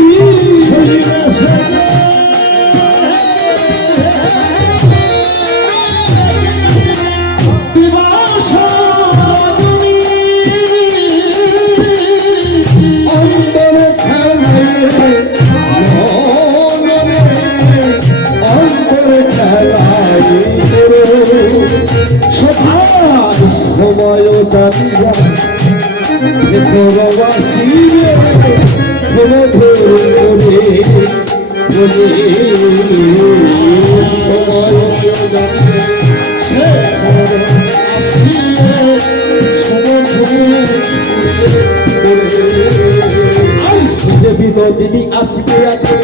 সময় জানিয়া যে প্রবাসী সময় বিনোদিনী আসবে এখন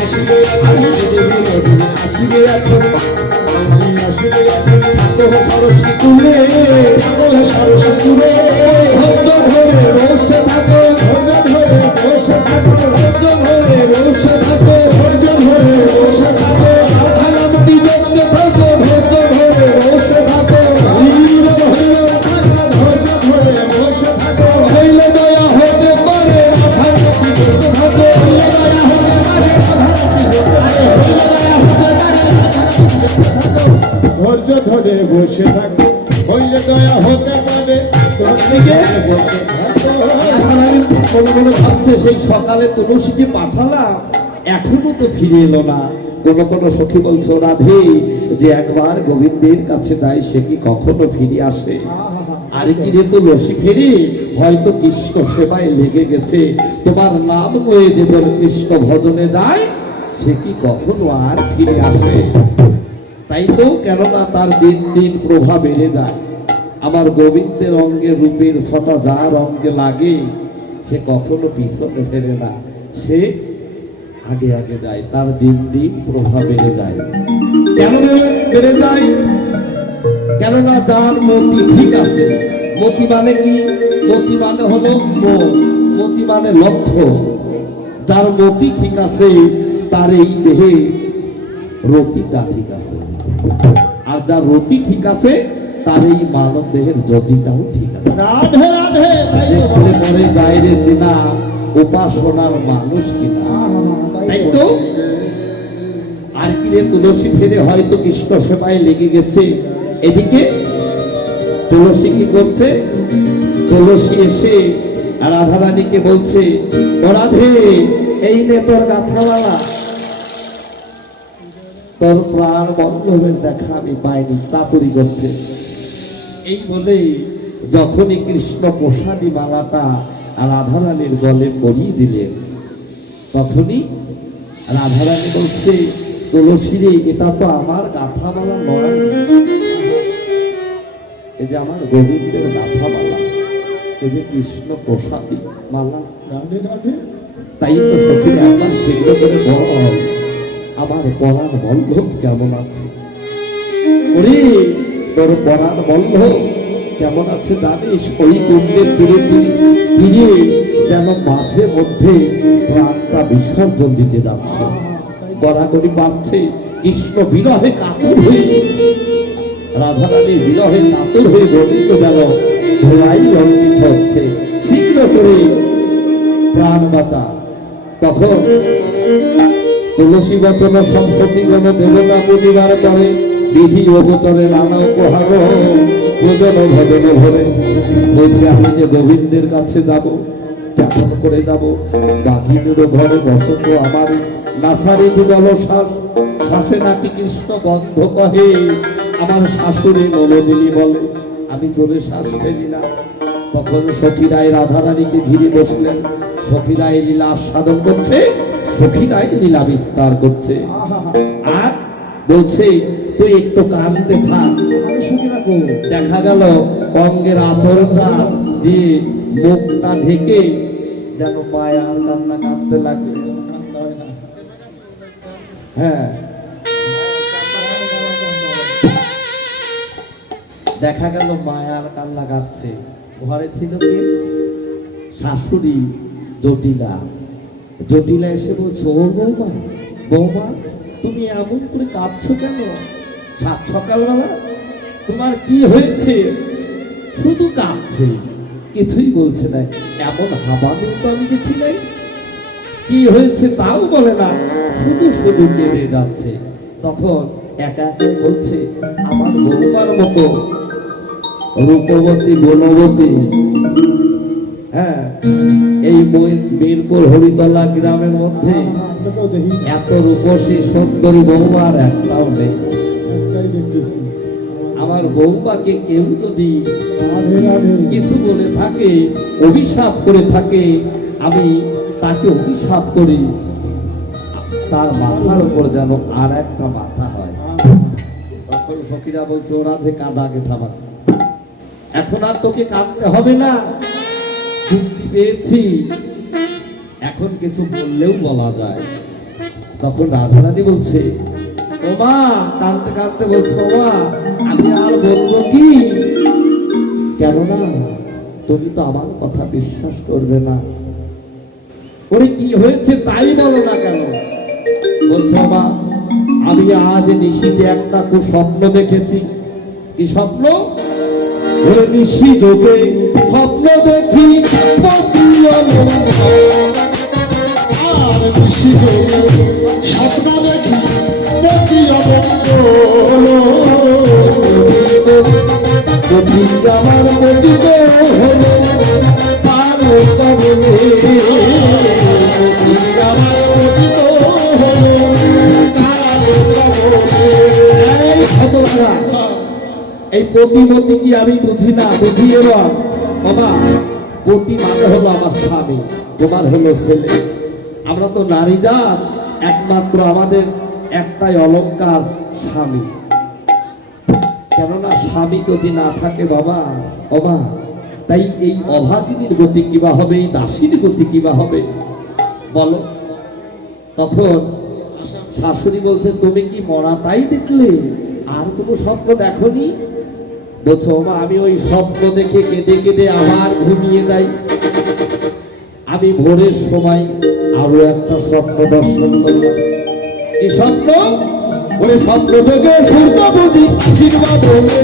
আসবে এখন সরস্বতী তুলে সরস্বতী তুলে ধরে বসে থাকো ধরে বসে থাকো ধরে বসে থাকো ধরে বসে থাকো আধারামতি যত্ন থাকো ধরে বসে থাকো ধরে বসে থাকো হইলে দয়া হতে পারে আধারামতি যত্ন থাকো হইলে দয়া হতে পারে ধৈর্য ধরে বসে থাকো হইলে দয়া হতে পারে ভাবছে সেই সকালে তুলসীকে পাঠালাম এখনো তো ফিরে এলো না। কোনো সখী বলছো রাধে যে একবার গোবিন্দের কাছে যায় সে কি কখনো ফিরে আসে? আরে কি রে তুলসী ফেরি হয়তো কৃষ্ণ সেবায় লেগে গেছে, তোমার নাম লয়ে যে কৃষ্ণ ভজনে যায় সে কি কখনো আর ফিরে আসে? তাই তো, কেননা তার দিন দিন প্রভাব বেড়ে যায়। আমার গোবিন্দের অঙ্গে রূপের ছটা যার অঙ্গে লাগে সে কখনো পিছনে ফেরে না, সে আগে আগে যায়, তার দিন দিন প্রভাব বেড়ে যায়। কেন বেড়ে যায়? কেননা যার মতি ঠিক আছে। মতি মানে কি? মতি মানে হলো মতি মানে লক্ষ্য। যার মতি ঠিক আছে তার এই দেহে রতিটা ঠিক আছে, আর যার রতি ঠিক আছে তার এই মানব দেহের জ্যোতিটাও ঠিক আছে। রাধে রাধে, তাই তো দেখলে পরে বাইরে চেনা উপাসনার মানুষ কিনা, তাই তো। আর কি রে, তুলসী ফেরে হয়তো কৃষ্ণ সেবায় লেগে গেছে। এদিকে তুলসী কি করছে? তুলসী এসে রাধারানীকে বলছে, ও রাধে, এই নে তোর গাথামালা, তোর প্রাণ বল্লভের দেখা আমি পাইনি, চাতুরি করছে। এই বলে যখনই কৃষ্ণ প্রসাদী মালাটা রাধারানীর গলে পরিয়ে দিলেন, তখনই রাধারানী বলছে, তুলসী রে, এটা তো আমার গাথামালা নয়, এই যে আমার গোবিন্দের গাথামালা, এই যে কৃষ্ণ প্রসাদী মালা। রাধে রাধে। তাই তো সখীরা একবার শীঘ্র করে বল, আমার পরাণ বল্লভ কেমন আছে? ওরে, তোর পরাণ বল্লভ কেমন আছে জানিস? ওই কুণ্ডের তীরে তীরে যেন মাঝে মধ্যে প্রাণটা বিসর্জন দিতে যাচ্ছে, গড়াগড়ি পাচ্ছে। কৃষ্ণ বিরহে কাতর হয়ে, রাধারানীর বিরহে কাতর হয়ে গণিত যেন ধোলাই রঞ্জিত হচ্ছে, শীঘ্র করে প্রাণ বাঁচা। তখন তুলসী বচন সংসতি গণ দেবতা পরিবার করে, বিধি অবতরে নানা উপহার প্রজন ভজন ভরে। বলছে, আমি যে গোবিন্দের কাছে যাব, কেমন করে যাব? বাঘিনীর ঘরে বসত আমার, নাসারি দল শ্বাস, শ্বাসে নাকি কৃষ্ণ গন্ধ কহে। আমার শাশুড়ি নবদিনী বলে, আমি জোরে শ্বাস ফেলি না। তখন সখীরাই রাধারানীকে ঘিরে বসলেন। সখীরাই লীলা আস্বাদন করছে, সখীরাই লীলা বিস্তার করছে। আর বলছে, তুই একটু কাঁদতে থাক। আমি শুনি না কো। দেখা গেল অঙ্গের আচরণটা দিয়ে মুখটা ঢেকে যেন মায়ার কান্না কাঁদতে লাগলে। হ্যাঁ, দেখা গেল মায়ার কান্না কাঁদছে। ঘরে ছিল কি? শাশুড়ি জটিলা। জটিলা এসে বলছো, ও বৌমা, বৌমা, তুমি এমন করে কাঁদছো কেন? সাত সকালবেলা তোমার কি হয়েছে? শুধু কাঁদছে, কিছুই বলছে না। এমন হাবামি তো আমি দেখি নাই। কি হয়েছে তাও বলে না, শুধু শুধু কেঁদে যাচ্ছে। তখন একা একা বলছে, আমার বৌমার মতো রূপবতী গুণবতী, হ্যাঁ, এই মিরপুর হরিতলা গ্রামের মধ্যে তোকেও দেখি না, এত রূপসী সুন্দরী বৌমার একটাও নেই। একটাই দেখতেছি। আমার বৌমাকে কেউ যদি রাধে রাধে। কিছু বলে থাকে, অভিশাপ করে থাকে, আমি তাকে অভিশাপ করি, তার মাথার উপর যেন আর একটা মাথা হয়। তখন ফকিরা বলছে, ওরা যে কাদাকে থামা, এখন আর তোকে কাঁদতে হবে না, মুক্তি পেয়েছি, এখন কিছু বললেও বলা যায়। তখন রাধারানী বলছে, ও মা, কাঁদতে কাঁদতে বলছো, মা, আমি আর বলবো কি? কেননা তুমি তো আমার কথা বিশ্বাস করবে না। ওরে, কি হয়েছে তাই বলো না কেন? বলছো, মা, আমি আজ নিশীতে একটা কুস্বপ্ন দেখেছি। কি স্বপ্ন? ওরে, নিশি যোগে স্বপ্ন দেখি আর নিশি যোগে স্বপ্ন দেখি পতি আমার পতিত হলো তার কবলে। আমার পতিত হলো তার কবলে। এই প্রতিমতি কি আমি বুঝি না? বুঝিয়ে বাবা, পতি মানে হলো আমার স্বামী, তোমার হলো ছেলে। আমরা তো নারী জাত, একমাত্র আমাদের একটাই অলংকার স্বামী। কেননা স্বামী যদি না থাকে বাবা, বাবা, তাই এই অভাগিনীর গতি কিবা হবে, এই দাসীর গতি কিবা হবে বলো? তখন শাশুড়ি বলছে, তুমি কি মরাটাই দেখলে, আর কোনো স্বপ্ন দেখোনি? বলছো, মা আমি ওই স্বপ্ন দেখে কেঁদে কেঁদে আবার ঘুমিয়ে যাই। আমি ভোরের সময় আরো একটা স্বপ্ন দর্শন করলাম। কি স্বপ্ন? ওই স্বপ্ন থেকে সূর্য বুঝি আশীর্বাদ হলো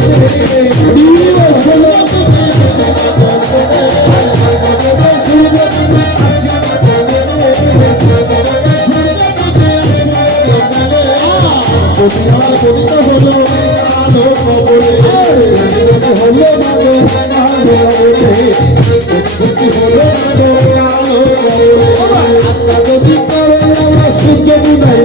আলো কবরে হলো আলো যদি সূর্য বুঝাই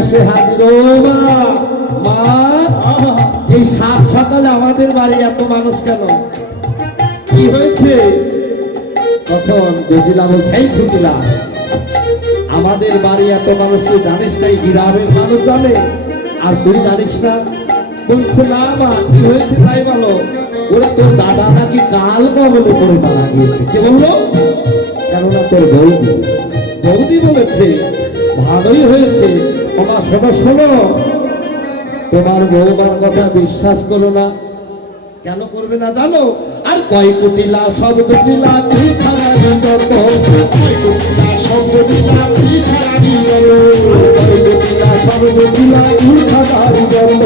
এসে হাজির। ও মা, মা এই সাত সকালে আমাদের বাড়ি এত মানুষ কেন, কি হয়েছে? তখন জটিলা বলছে, এই জটিলা, আমাদের বাড়ি এত মানুষ তুই জানিস না? এই গ্রামের মানুষ জানে আর তুই জানিস না? বলছে, না মা, কি হয়েছে তাই বলো। ওরা তোর দাদা নাকি কাল কবলে করে মারা গিয়েছে। কে বললো? কেননা তোর বৌদি বৌদি বলেছে। ভালোই হয়েছে। বাবা শোনো শোনো, তোমার বৌমার কথা বিশ্বাস করো না। কেন করবে না জানো? আর কয় কুটিলা সব জটিলা তুই ছাড়া যত, কয় কুটিলা সব জটিলা তুই ছাড়া কয় কুটিলা সব জটিলা তুই ছাড়া যত,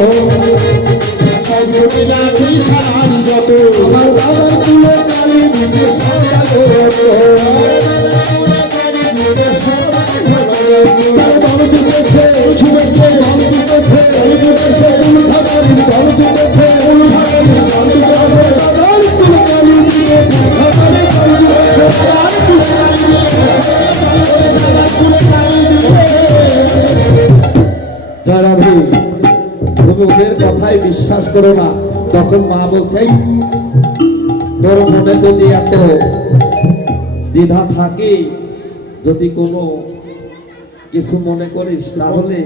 সব জটিলা তুই ছাড়া যত, আমার বাবার তুলে কালী দিতে তুমি ওদের কথায় বিশ্বাস করো না। তখন মা বলছে, তোর মনে যদি এত দ্বিধা থাকে, যদি কোনো কিছু মনে করিস, তাহলে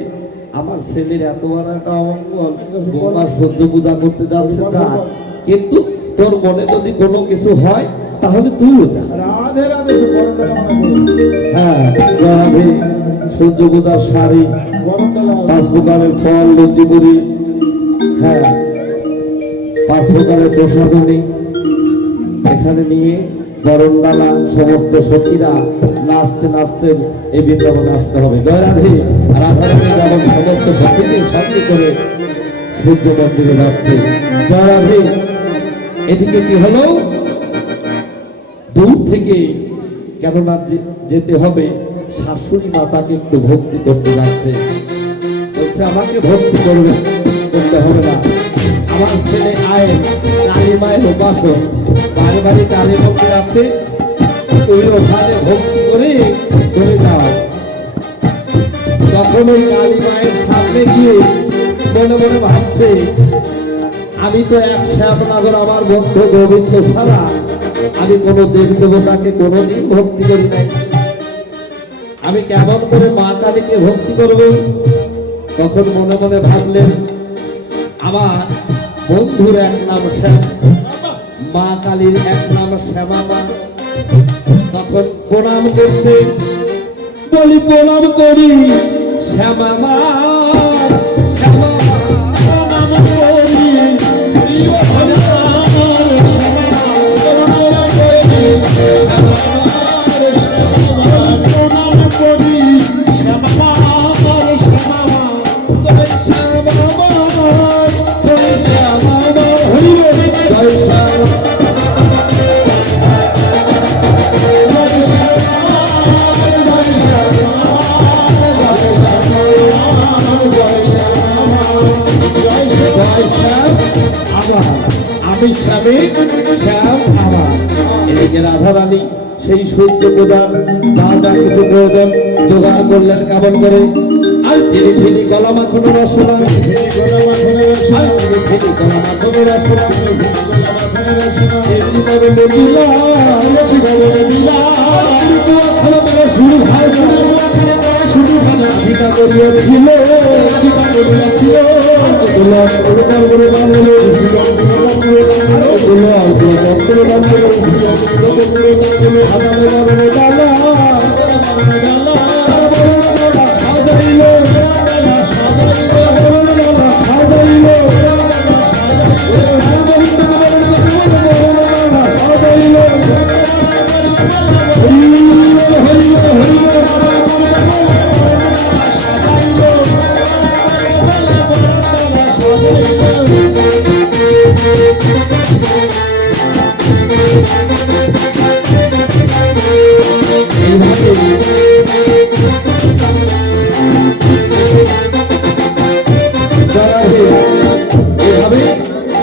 আমার ছেলের এত বড় একটা অমঙ্গল, বোমা সহ্য পূজা করতে যাচ্ছে তা, কিন্তু তোর মনে যদি কোনো কিছু হয় তাহলে তুইও যা। রাধে রাধে। হ্যাঁ, রাধে। সূর্য পূজার শাড়ি, 5 প্রকারের ফল, লুচি পুরি, হ্যাঁ 5 প্রকারের প্রসাদনী এখানে নিয়ে বরণডালা, সমস্ত সখীরা নাচতে নাচতে এই বৃন্দাবনে আসতে হবে। জয় রাধে। রাধারানী যেমন সমস্ত সখীদের সঙ্গে করে সূর্য মন্দিরে যাচ্ছে। জয় রাধে। এদিকে কি হলো, দূর থেকে কেননা যেতে হবে, শাশুড়ি মাতাকে একটু ভক্তি করতে যাচ্ছে। বলছে, আমাকে ভক্তি করতে হবে না, আমার ছেলে আয় কালী মায়ের উপাসক, বাড়ি বাড়ি কালী মন্দির আছে, তুমি ওখানে ভক্তি করে চলে যাও। তখন ওই কালী মায়ের সামনে গিয়ে মনে মনে ভাবছে, আমি তো এক শ্যামনগর, আমার বন্ধু গোবিন্দ ছাড়া আমি কোনো দেব দেবতাকে কোনোদিন ভক্তি করি নাই, আমি কেমন করে মা কালীকে ভক্তি করব? তখন মনে মনে ভাবলেন, আমার বন্ধুর এক নাম শ্যাম, মা কালীর এক নাম শ্যামা মা। তখন প্রণাম করছে, বলি প্রণাম করি শ্যামা মা, শ্যামা মা, প্রণাম করি আমি শ্যামে, শ্যাম আমার। এদিকে রাধারানী সেই সূর্য পূজার যা যা কিছু প্রয়োজন জোগাড় করলেন কেমন করে। আর তিনি ফিনি কলা মাখনের রসনা, আর তিনি ফিনি কলা মাখনের রসনা, এমনি করে বলিলা শুরু ভাই শুধু ভাজা পিতা করিয়াছিল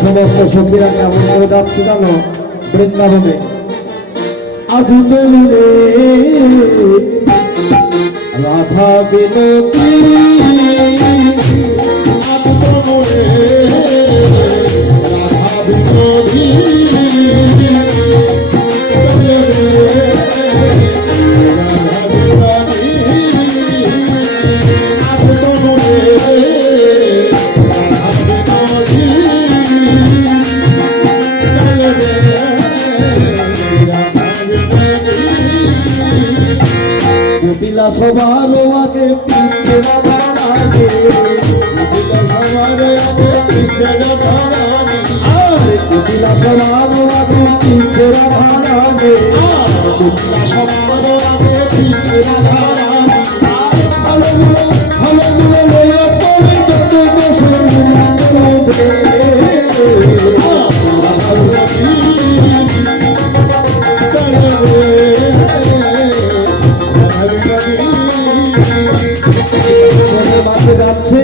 সমস্ত সখীরা কেমন করে যাচ্ছে জানো বৃন্দাবনে আধু তরুণে রাধা বিনতি সবার আগে পিছে আগে সবার আগে পিছে আরে কুটিলা সবার আগে পিছে আগে সবার আগে পিছে ভালো লইয়া পড়ে যত যাচ্ছে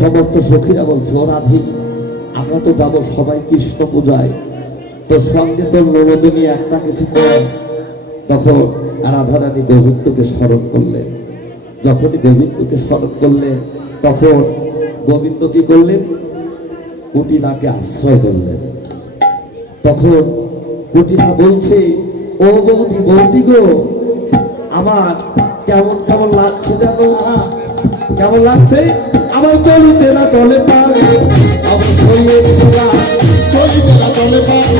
সমস্ত সখীরা বলছে ও রাধি আমরা তো যাবো সবাই কৃষ্ণ পূজায় তো সঙ্গে তোর নরদিনী একটা কিছু কর তখন রাধারানী গোবিন্দকে স্মরণ করলেন যখনই গোবিন্দকে স্মরণ করলেন তখন গোবিন্দ কি করলেন কুটিলাকে আশ্রয় করলেন তখন কুটিলা বলছে ও বৌদি বৌদি গো আমার কেমন কেমন লাগছে জানো কেমন লাগছে আমার তলিতে না তলে পাল অবশ্যই তলিতে না তলে পাল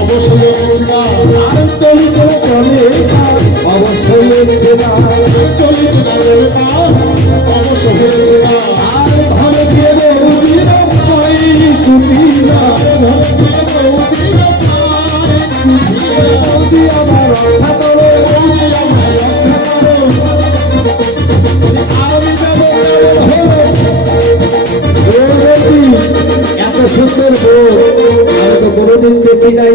অবশ্যই আর তলিতে তলে পাল অবশ্যই তলিতে না তলে পাল অবশ্যই আর ঘরে গিয়ে বৌদিরা পাই কুটিলা বৌদি আমার রক্ষা করো বৌদি আমার রক্ষা করো এত সুন্দর বউ আমি তো কোনোদিন দেখি নাই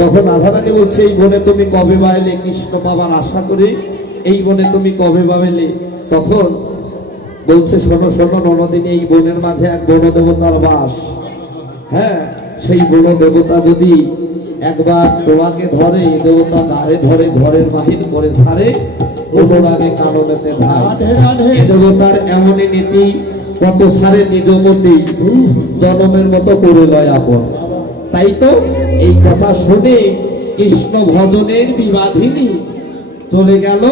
তখন রাধারানী বলছে এই বনে তুমি কবে বাইলে কৃষ্ণ বাবার আশা করি এই বনে তুমি কবে পাবেলে তখন বলছে শোনো শোনো ননদিনী এই বনের মাঝে এক বন দেবতার বাস হ্যাঁ সেই বন দেবতা যদি একবার তোমাকে ধরে দেবতা দাঁড়ে ধরে ঘরের বাহির করে ছাড়ে অনুরাগে কারণেতে ধায় দেবতার এমনই নীতি কত সারে নিজ মতি জনমের মতো করে লয় আপন তাই তো এই কথা শুনে কৃষ্ণ ভজনের বিবাধিনী চলে গেল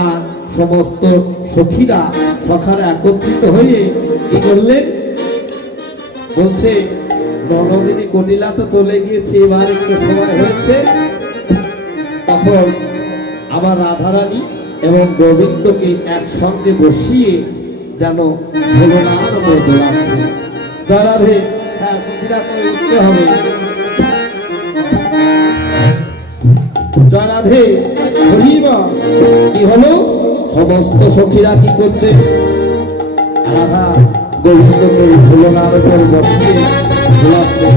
আর সমস্ত সখীরা সখারা একত্রিত হয়ে কি করলেন বলছে ননদিনী কটিলা তো চলে গিয়েছে এবার একটু সময় হয়েছে তখন আবার রাধারানী এবং গোবিন্দকে একসঙ্গে বসিয়ে যেন ভোলনার মতো লাগছে যারা রে হ্যাঁ সখীরা করে উঠতে হবে জয়রাধে হরিবা কি হলো সমস্ত সখীরা কি করছে রাধা গোবিন্দকে ভোলনার উপর বসিয়ে ভোলাচ্ছে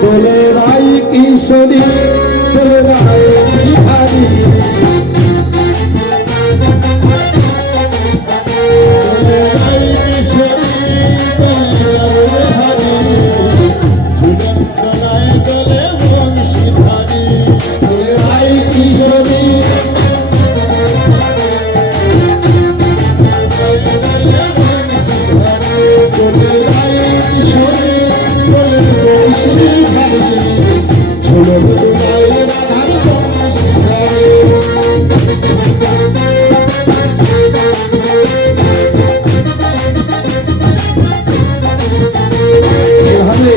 তোলে রাই কিশোরী তোলে রাই বিহারী কিশোরী বলে রায় কিশোরে বলে কৌশলী ভাবে ঝুলো রায় রাধার বংশী ঘরে এভাবে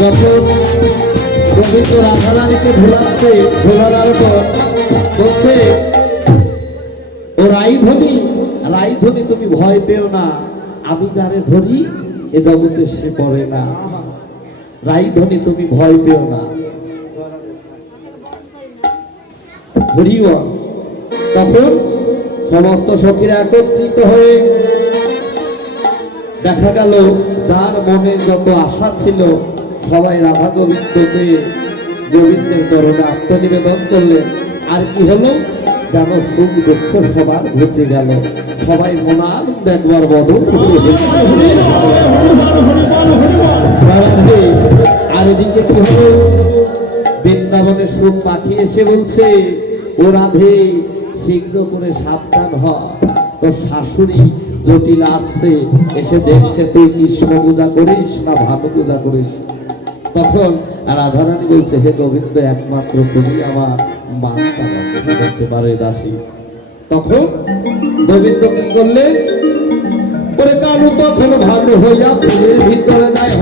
যখন গোবিন্দ রাধারানীকে ঝোলাচ্ছে, ঝোলানোর পর বলছে, ও রাইধনী, রাইধনী তুমি ভয় পেও না, আমি যারে ধরি এ জগতে সে করে না। রাইধনী তুমি ভয় পেও না। হরিও তখন সমস্ত সখীরা একত্রিত হয়ে দেখা গেল যার মনে যত আশা ছিল সবাই রাধা গোবিন্দকে গোবিন্দের চরণে আত্মনিবেদন করলেন। আর কি হলো যেন সুখ দুঃখ সবার ঘুচে গেল, সবাই মনানন্দ একবার বদল আর এদিকে কি হলো, বৃন্দাবনের সুখ পাখি এসে বলছে, ও রাধে শীঘ্র করে সাবধান হ, তোর শাশুড়ি জটিল আসছে, এসে দেখছে তুই কৃষ্ণ পূজা করিস না ভানু পূজা করিস। তখন রাধারানী বলছে, হে গোবিন্দ একমাত্র তুমি আমার মানটা রক্ষা করতে পারে দাসী। তখন গোবিন্দ কি করলে, ওরে কালু তখন ভানু হইয়া ফুলের ভিতরে যায়।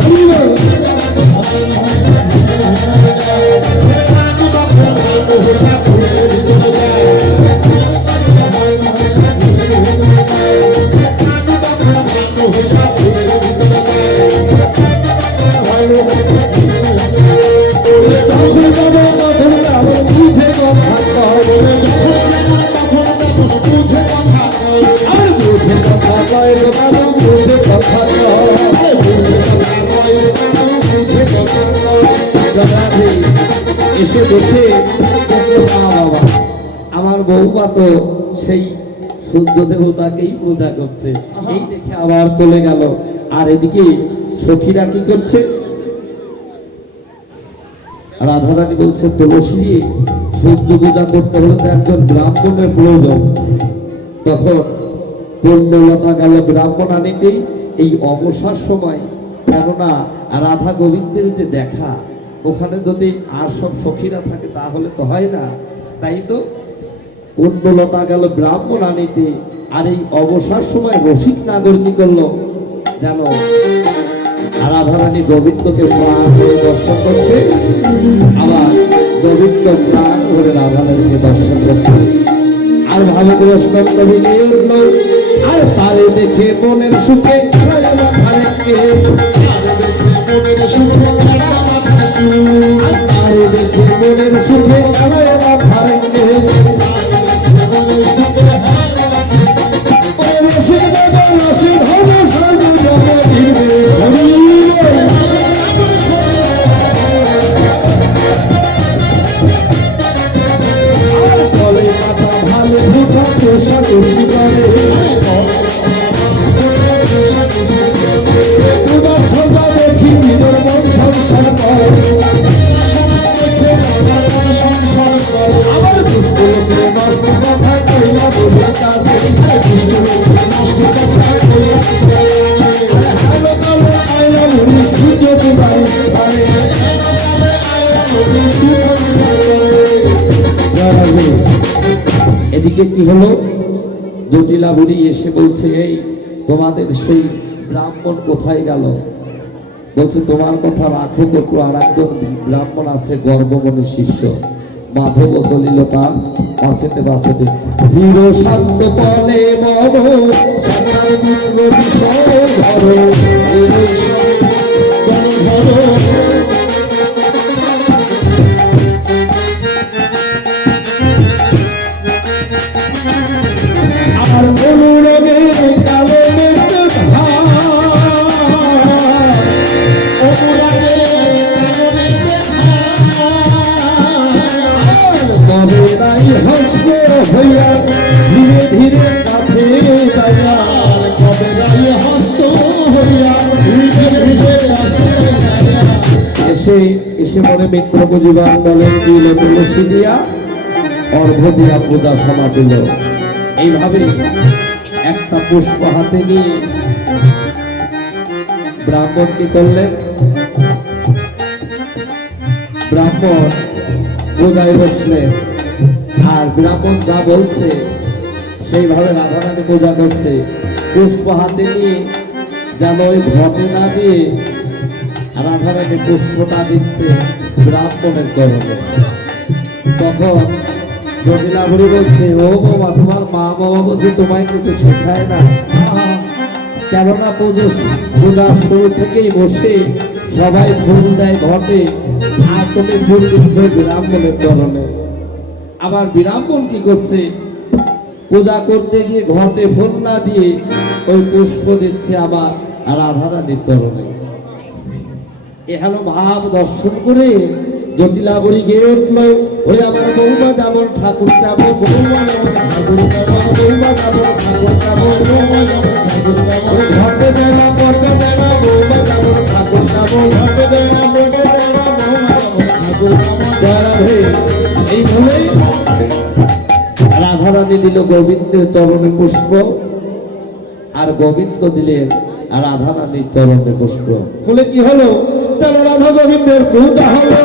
এসে দেখে বাবা আমার বউমা তো সেই সূর্য দেবতাকেই পূজা করছে, এই দেখে আবার চলে গেল। আর এদিকে সখীরা কি করছে, রাধারানী বলছে, তুলসী সূর্য পূজা করতে হলে তো একজন ব্রাহ্মণের প্রয়োজন। তখন কুণ্ডলতা গেল ব্রাহ্মণ আনিতেই এই অবসর সময়, কেননা রাধা গোবিন্দের যে দেখা, ওখানে যদি আর সব সখীরা থাকে তাহলে তো হয় না, তাই তো কুণ্ডলতা গেল ব্রাহ্মণ আনিতে। আর এই অবসর সময় রসিক নাগর কি করলো জানো, রাধারানী গোবিন্দকে প্রাণ করে দর্শন করছে, আবার গোবিন্দ প্রাণ করে রাধারানীকে দর্শন করছে। আর ভাবগ্রস্ত ভেঙে উঠল, আর তারে দেখে মনের সুখে তারে দেখে মনের সুখে এদিকে কি হলো, জটিলা বুড়ি এসে বলছে, এই তোমাদের সেই ব্রাহ্মণ কোথায় গেল? বলছে, তোমার কথা রাখো তো, আর একজন ব্রাহ্মণ আছে গর্ভবনের শিষ্য, মাধব তলিল তার বাঁচেতে বাঁচেতে ধীর শান্ত পলে মন আর অনুরোগে কালো তবে তাই হস্ত হইয়া ধীরে ধীরে কাছে কবে রাই হস্ত হইয়া ধীরে ধীরে এসে এসে মনে মিত্র পুঁজিবান বলেন দিল তুলসী দিয়া অর্ঘ দিয়া পূজা সমাপিল। এইভাবে একটা পুষ্প হাতে নিয়ে ব্রাহ্মণ কি করলেন? ব্রাহ্মণ পূজায় বসলেন, আর ব্রাহ্মণ যা বলছে সেইভাবে রাধারানী পূজা করছে। পুষ্প হাতে নিয়ে যেন ওই ঘটে না দিয়ে রাধারানী পুষ্পটা দিচ্ছে ব্রাহ্মণের চরণে। তখন জটিলাভুরি বলছে, ও বাবা, তোমার মা বাবা বলছে তোমায় কিছু শেখায় না? কেননা পূজার শুরু থেকেই বসে সবাই ফুল দেয় ঘটে, আর তুমি ফুল দিচ্ছ ব্রাহ্মণের চরণে। আবার ব্রাহ্মণ কি করছে? পূজা করতে গিয়ে ঘটে ফুল না দিয়ে ওই পুষ্প দিচ্ছে আবার রাধারানীর চরণে। এখানে ভাব দর্শন করে জটিলাবরী গিয়ে উঠল, ওই আমার বৌমা যেমন ঠাকুর তেমন, বৌমা যেমন ঠাকুর তেমন, বৌমা যেমন ঠাকুর তেমন, বৌমা যেমন ঠাকুর তেমন, ঘটে দেয় না পড়তে দেয় না, বৌমা যেমন ঠাকুর তেমন, ঘটে দেয় না পড়তে দেয় না, বৌমা যেমন ঠাকুর তেমন। রাধে এই বলেই রাধারানী দিল গোবিন্দের চরণে পুষ্প, আর গোবিন্দ দিলেন রাধারানীর চরণে পুষ্প। বলে কি হলো? তাহলে রাধা গোবিন্দের পূজা হলো,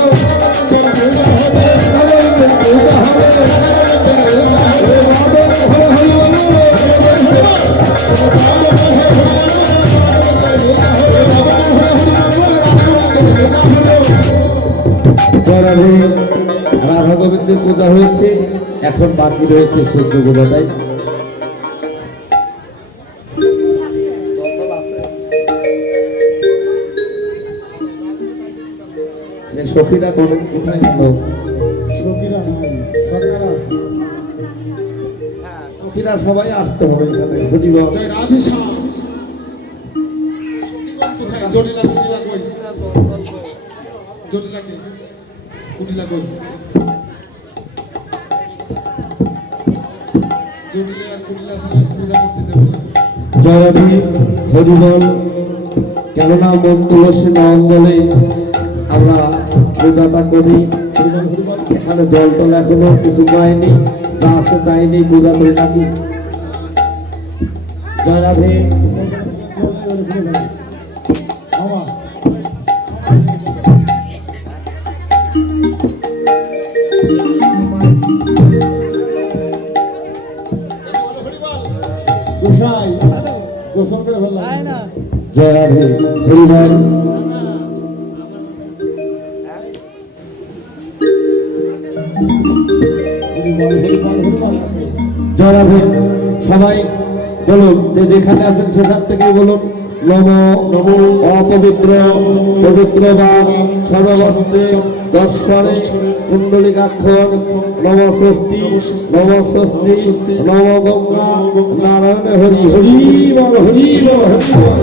রাধা গোবিন্দের পূজা হয়েছে। এখন বাকি রয়েছে সূর্য পূজা, তাই না? সখীরা কোথায় গেল? সখীরা সবাই আসতে হবে এখানে। জয় রাধে শ্যাম। কোথায়? জটিলা কুটিলা কই? জটিলা কে? কুটিলা কই? জটিলা আর কুটিলা ছাড়া পূজা করতে দেব না। জয় রাধে, হরিবল। কেননা মন তুলসী নন্দলে আমরা পূজাটা করি। এখানে জল টল এখনো কিছু পাইনি, যা আছে তাই নেই পূজা করি নাকি? জয় রাধে। জয় রাধে, হরিবল। জয় রাধে। সবাই বলুন, যে যেখানে আছেন সেখান থেকে বলুন, নম নম অপবিত্র পবিত্র বা সর্ববস্তে দর্শনে কুণ্ডলিকাক্ষর নম স্বস্তি নম স্বস্তি নম গঙ্গা নারায়ণ হরি হরি বল হরি বল হরি বল।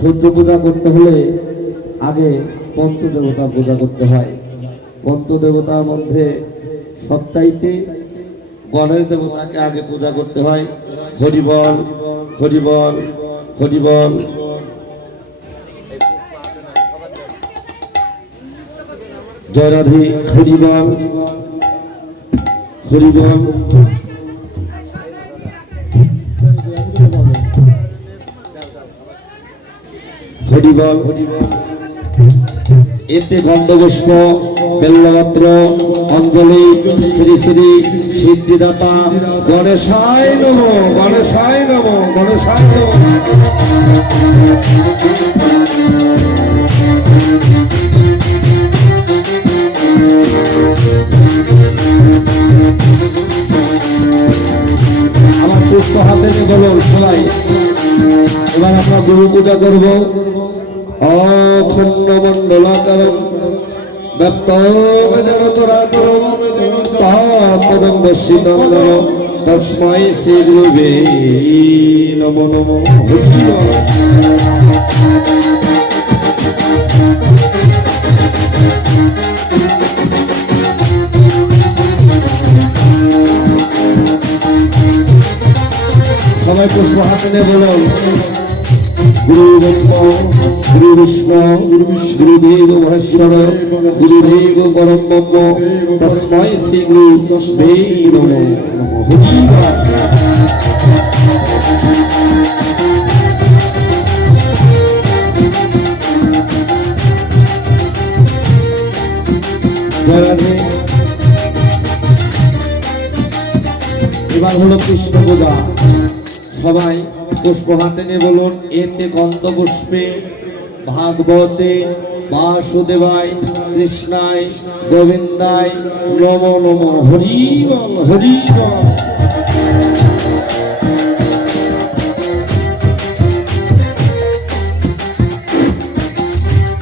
সূর্য পূজা করতে হলে আগে পঞ্চদেবতার পূজা করতে হয়। পঞ্চদেবতার মধ্যে সবচাইতে গণেশ দেবতাকে আগে পূজা করতে হয়। হরিবল হরিবল হরিবল। জয় রাধে, হরিবল হরিবল। হরিবল হরিবল। এতে গন্ধপুষ্প বেল্লপত্র অঞ্জলি শ্রী শ্রী সিদ্ধিদাতা গণেশায় নমো গণেশায় নমো গণেশায় নমো। আমার পুষ্প হাতে নিয়ে বলুন সবাই। এবার আমরা গুরু পূজা করবো। অখণ্ড মণ্ডলাকার ব্যক্ত তস্মৈ শ্রী গুরুবে নমো নমো। সবাই পুষ্প হাতে নিয়ে বলুন। গুরু ব্রহ্ম গুরু বিষ্ণু গুরুদেব মহেশ্বর গুরুদেব পরম ব্রহ্ম তস্মৈ শ্রী গুরুবে নমো নমো। হরি বল। জয় রাধে। এবার হলো কৃষ্ণ পূজা। সবাই পুষ্প হাতে নিয়ে বলুন। এতে গন্ধপুষ্পে ভাগবতে বাসুদেবায় কৃষ্ণায় গোবিন্দায় নমো নমো। হরি বল হরি বল।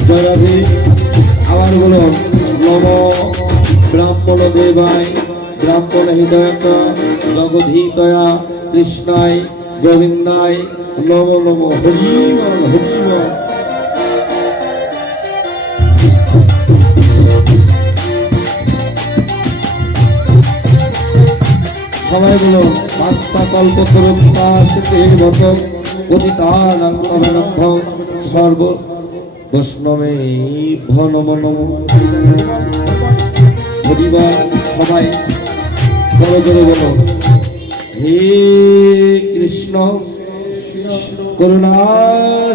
জয় রাধে। আবার বলুন। নমো ব্রাহ্মণ দেবায় ব্রাহ্মণ হৃদয়ত জগধীতয়া কৃষ্ণায় গোবিন্দায় নমো নমো। হরি বল হরি বল। সবাই বলো। বাচ্চা কল্প তরুণাশিতে বত পতিতানাং অবলম্ভ সর্ব বৈষ্ণবে নমো নমো। হরি বল। সবাই বড় করে বলো। হে কৃষ্ণ করুণা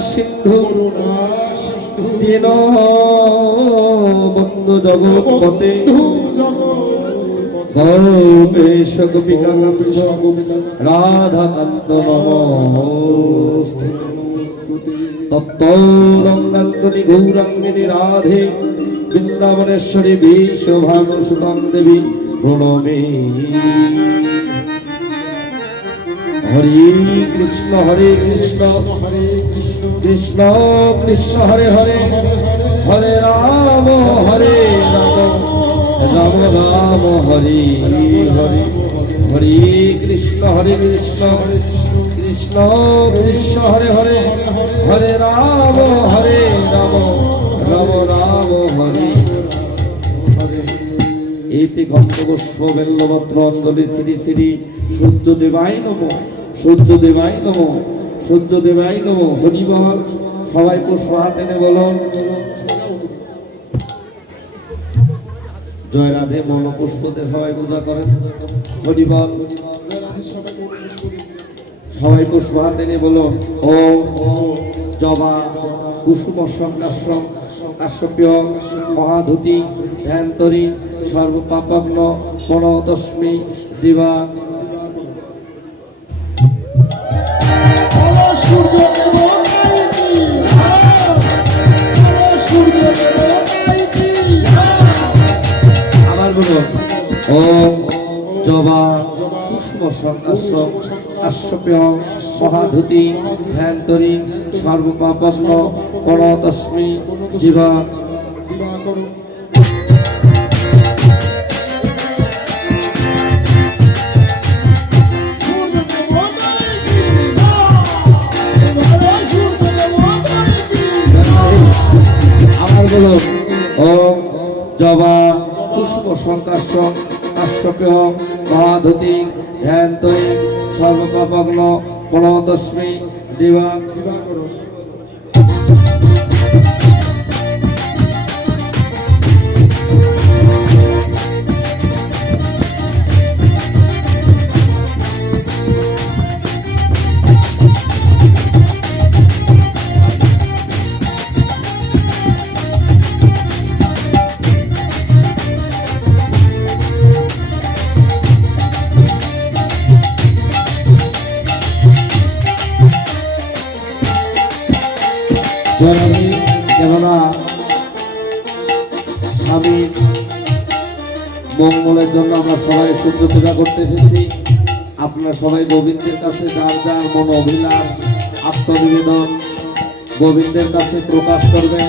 সিন্ধু দীন বন্ধু জগৎপতে গৌপেশ গোপিকাকান্ত রাধাকান্ত নমস্তে। তপ্তরঙ্গান্তনি গৌরাঙ্গিনী রাধে বৃন্দাবনেশ্বরী বিশ্বভানুসুতাং দেবী প্রণমে। হরে কৃষ্ণ কৃষ্ণ কৃষ্ণ হরে হরে হরে রাম রাম রাম হরে হরে হরে কৃষ্ণ কৃষ্ণ কৃষ্ণ হরে হরে হরে রাম রাম রাম হরে। এতে গন্ধপুষ্প বেল্লপত্র অঞ্জলি শ্রী শ্রী সূর্য দেবায় নমো সূর্য দেবায় নমো সূর্য দেবায় নমো। হরি বল। সবাই পুষ্প হাতে নিয়ে বলুন। জয় রাধে। মন পুষ্পতে সবাই পূজা করেন। হরি বল। সবাই পুষ্প হাতে নিয়ে বলুন। ওম জবা কুসুম সংকাশ্রম কাশ্যপ্য মহাধুতি ধ্যান্তরী সর্বপাপগ্ন প্রণতস্মি দিবা। আবার বলুন। ওম জবা কুসুম সংকাশ্রম কাশ্যপ্য মহাধুতি ধ্যান্তরী সর্বপাপগ্ন প্রণতস্মি দিবা। আবার বলুন। ওম জবা কুসুম সংকাশ্রম কাশ্যপ্য মহাধুতি ধ্যান্তরী সর্বপাপগ্ন প্রণতস্মি দিবা। স্বামীর মঙ্গলের জন্য আমরা সবাই সূর্য পূজা করতে এসেছি। আপনারা সবাই গোবিন্দের কাছে যার যার মন অভিলাষ আত্মনিবেদন গোবিন্দের কাছে প্রকাশ করবেন।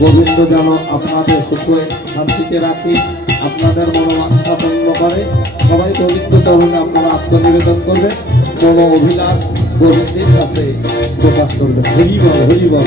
গোবিন্দ যেন আপনাদের সুখে শান্তিতে রাখি, আপনাদের মনোবাঞ্ছা পূর্ণ করে। সবাই গোবিন্দ চরণে আপনারা আত্মনিবেদন করবেন, মন অভিলাষ গোবিন্দের কাছে প্রকাশ করবেন। হরি বল, হরি বল।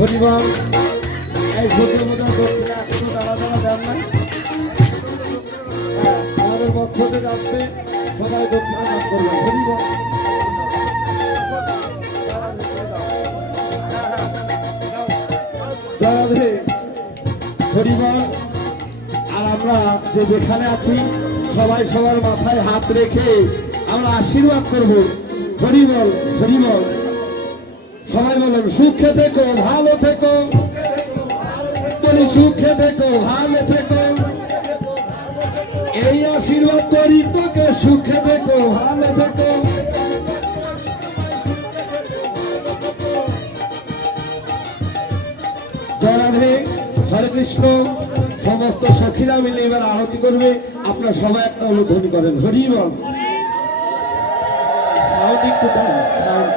হরিবল। এই ছোটের মতো দক্ষিণা একটু দাঁড়া দাঁড়া দেন না, আমাদের পক্ষ থেকে যাচ্ছে, সবাই দক্ষিণা দান করবেন। হরিবল। হরিবল। আর আমরা যে যেখানে আছি সবাই সবার মাথায় হাত রেখে আমরা আশীর্বাদ করব। হরিবল, হরিবল। সবাই বলুন, সুখে থেকো, ভালো থেকো, তুমি সুখে থেকো, ভালো থেকো, এই আশীর্বাদ করি তোকে, সুখে থেকো, ভালো থেকো। জয় রাধে, হরে কৃষ্ণ। সমস্ত সখীরা মিলে এবার আরতি করবে, আপনারা সবাই একটা অনুধ্বনি করেন। হরি বল। সাউন্ড একটু দেন, সাউন্ড।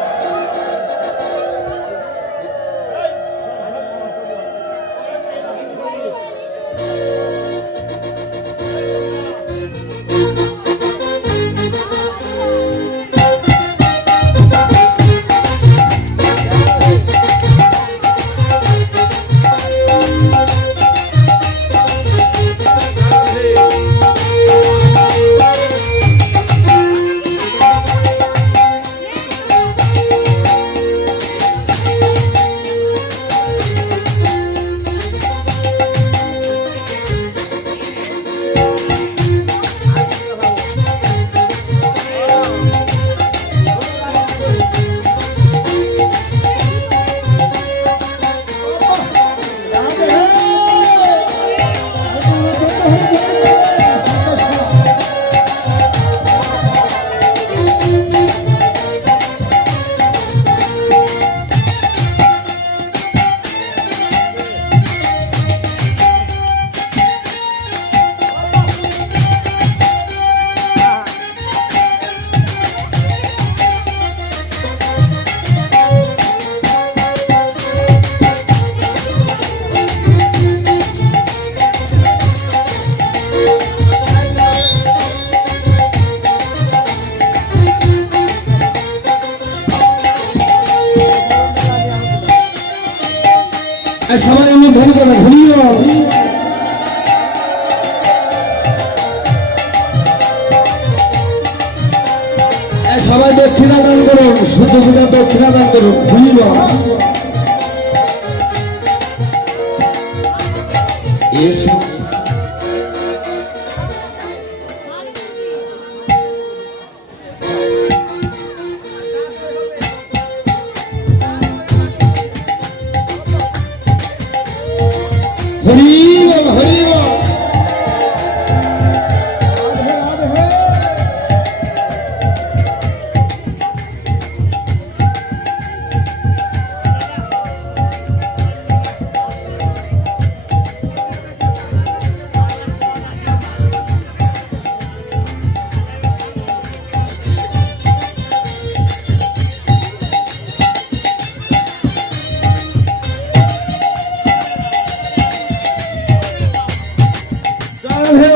সুযোগটা দক্ষিণা দান করুন ভুলিব এসো হরিব হরিব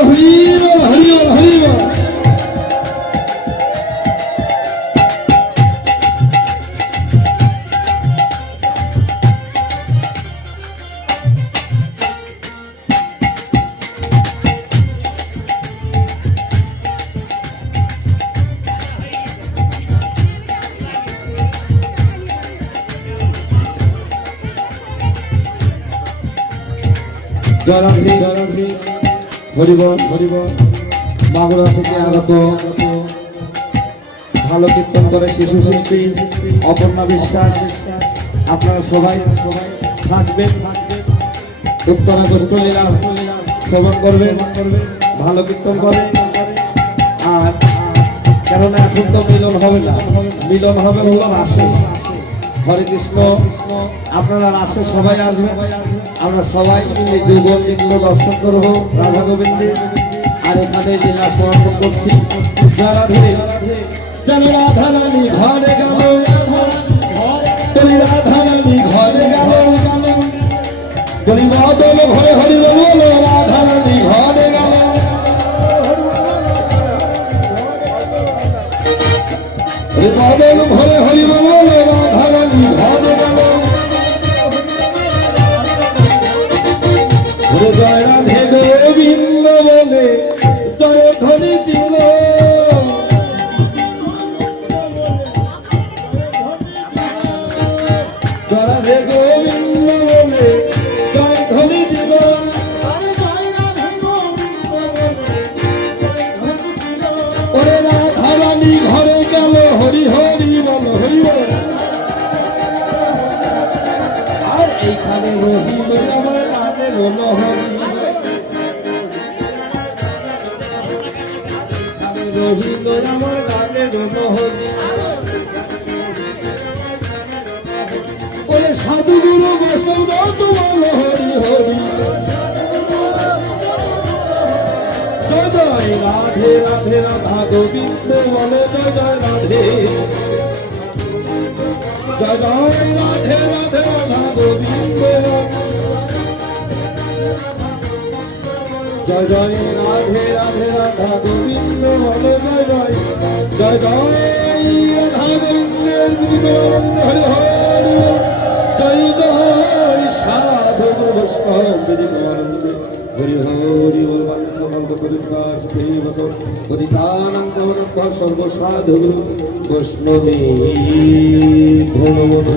হরিব হরিব হরিব জয়রাধে জয়রাধে হরিব হরিব মাগুরা থেকে আগত ভালো কীর্তন করে শিশু শিল্পী অপর্ণা বিশ্বাস আপনারা সবাই থাকবেন উত্তরা গোষ্ঠলীলা শ্রবণ করবেন ভালো কীর্তন করে আর কেননা এখন তো মিলন হবে না মিলন হবে হলো রাসে হরে কৃষ্ণ আপনারা রাসে সবাই আসবেন আমরা সবাই মিলে যুগল লিঙ্গ দর্শন করবো রাধা গোবিন্দের আর এখানে লীলা সমর্পণ করছি যারা ধরে যারা রাধা রানী ঘরে গেল রাধা রানী ঘরে গেল বলি বদল ঘরে হরি বল রাধা রানী ঘরে গেল বদল ঘরে হরি বল রাধা রানী ঘরে গেল জয় রাধে গোবিন্দ বলে জয় ধ্বনি দিল জয় রাধে গোবিন্দ বলে জয় ধ্বনি দিল ওরে রাধা রানী ঘরে গেল হরি হরি বল হরি বল আর এইখানে রহিল আমার নামে রোল হরি রহিল আমার নামে রোল হরি ওরে সাধু গুরু বৈষ্ণব বল হরি হরি জয় জয় রাধে রাধে রাধা গোবিন্দ বলে জয় জয় রাধে জয় জয় রাধে রাধে রাধা গোবিন্দ জয় জয় রাধে রাধে রাধা গোবিন্দ বলে জয় জয় জয় জয় রাধা গোবিন্দ হরি হরি জয় জয় সাধু বৈষ্ণব হরি হরি বল বাঞ্ছাবন্ত পরিত্রাস দেবত পতিতানন্দ সর্বসাধু বৈষ্ণবে হরিব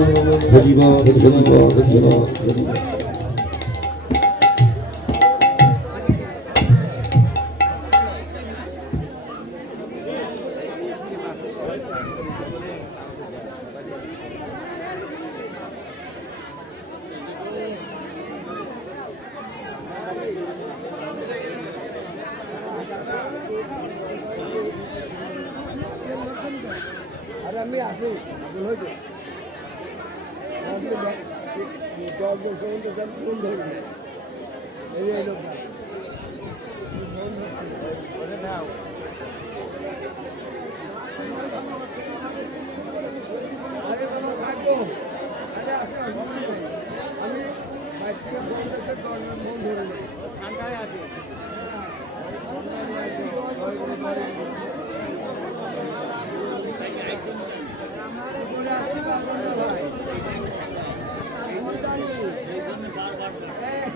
হরিব হরিব হরিব আমি আসি হয়েছে এই লোকটা আরে তোমার থাকবো আরে আসলে আমি বাইক থেকে ফোন ধরে ঠান্ডায় আছি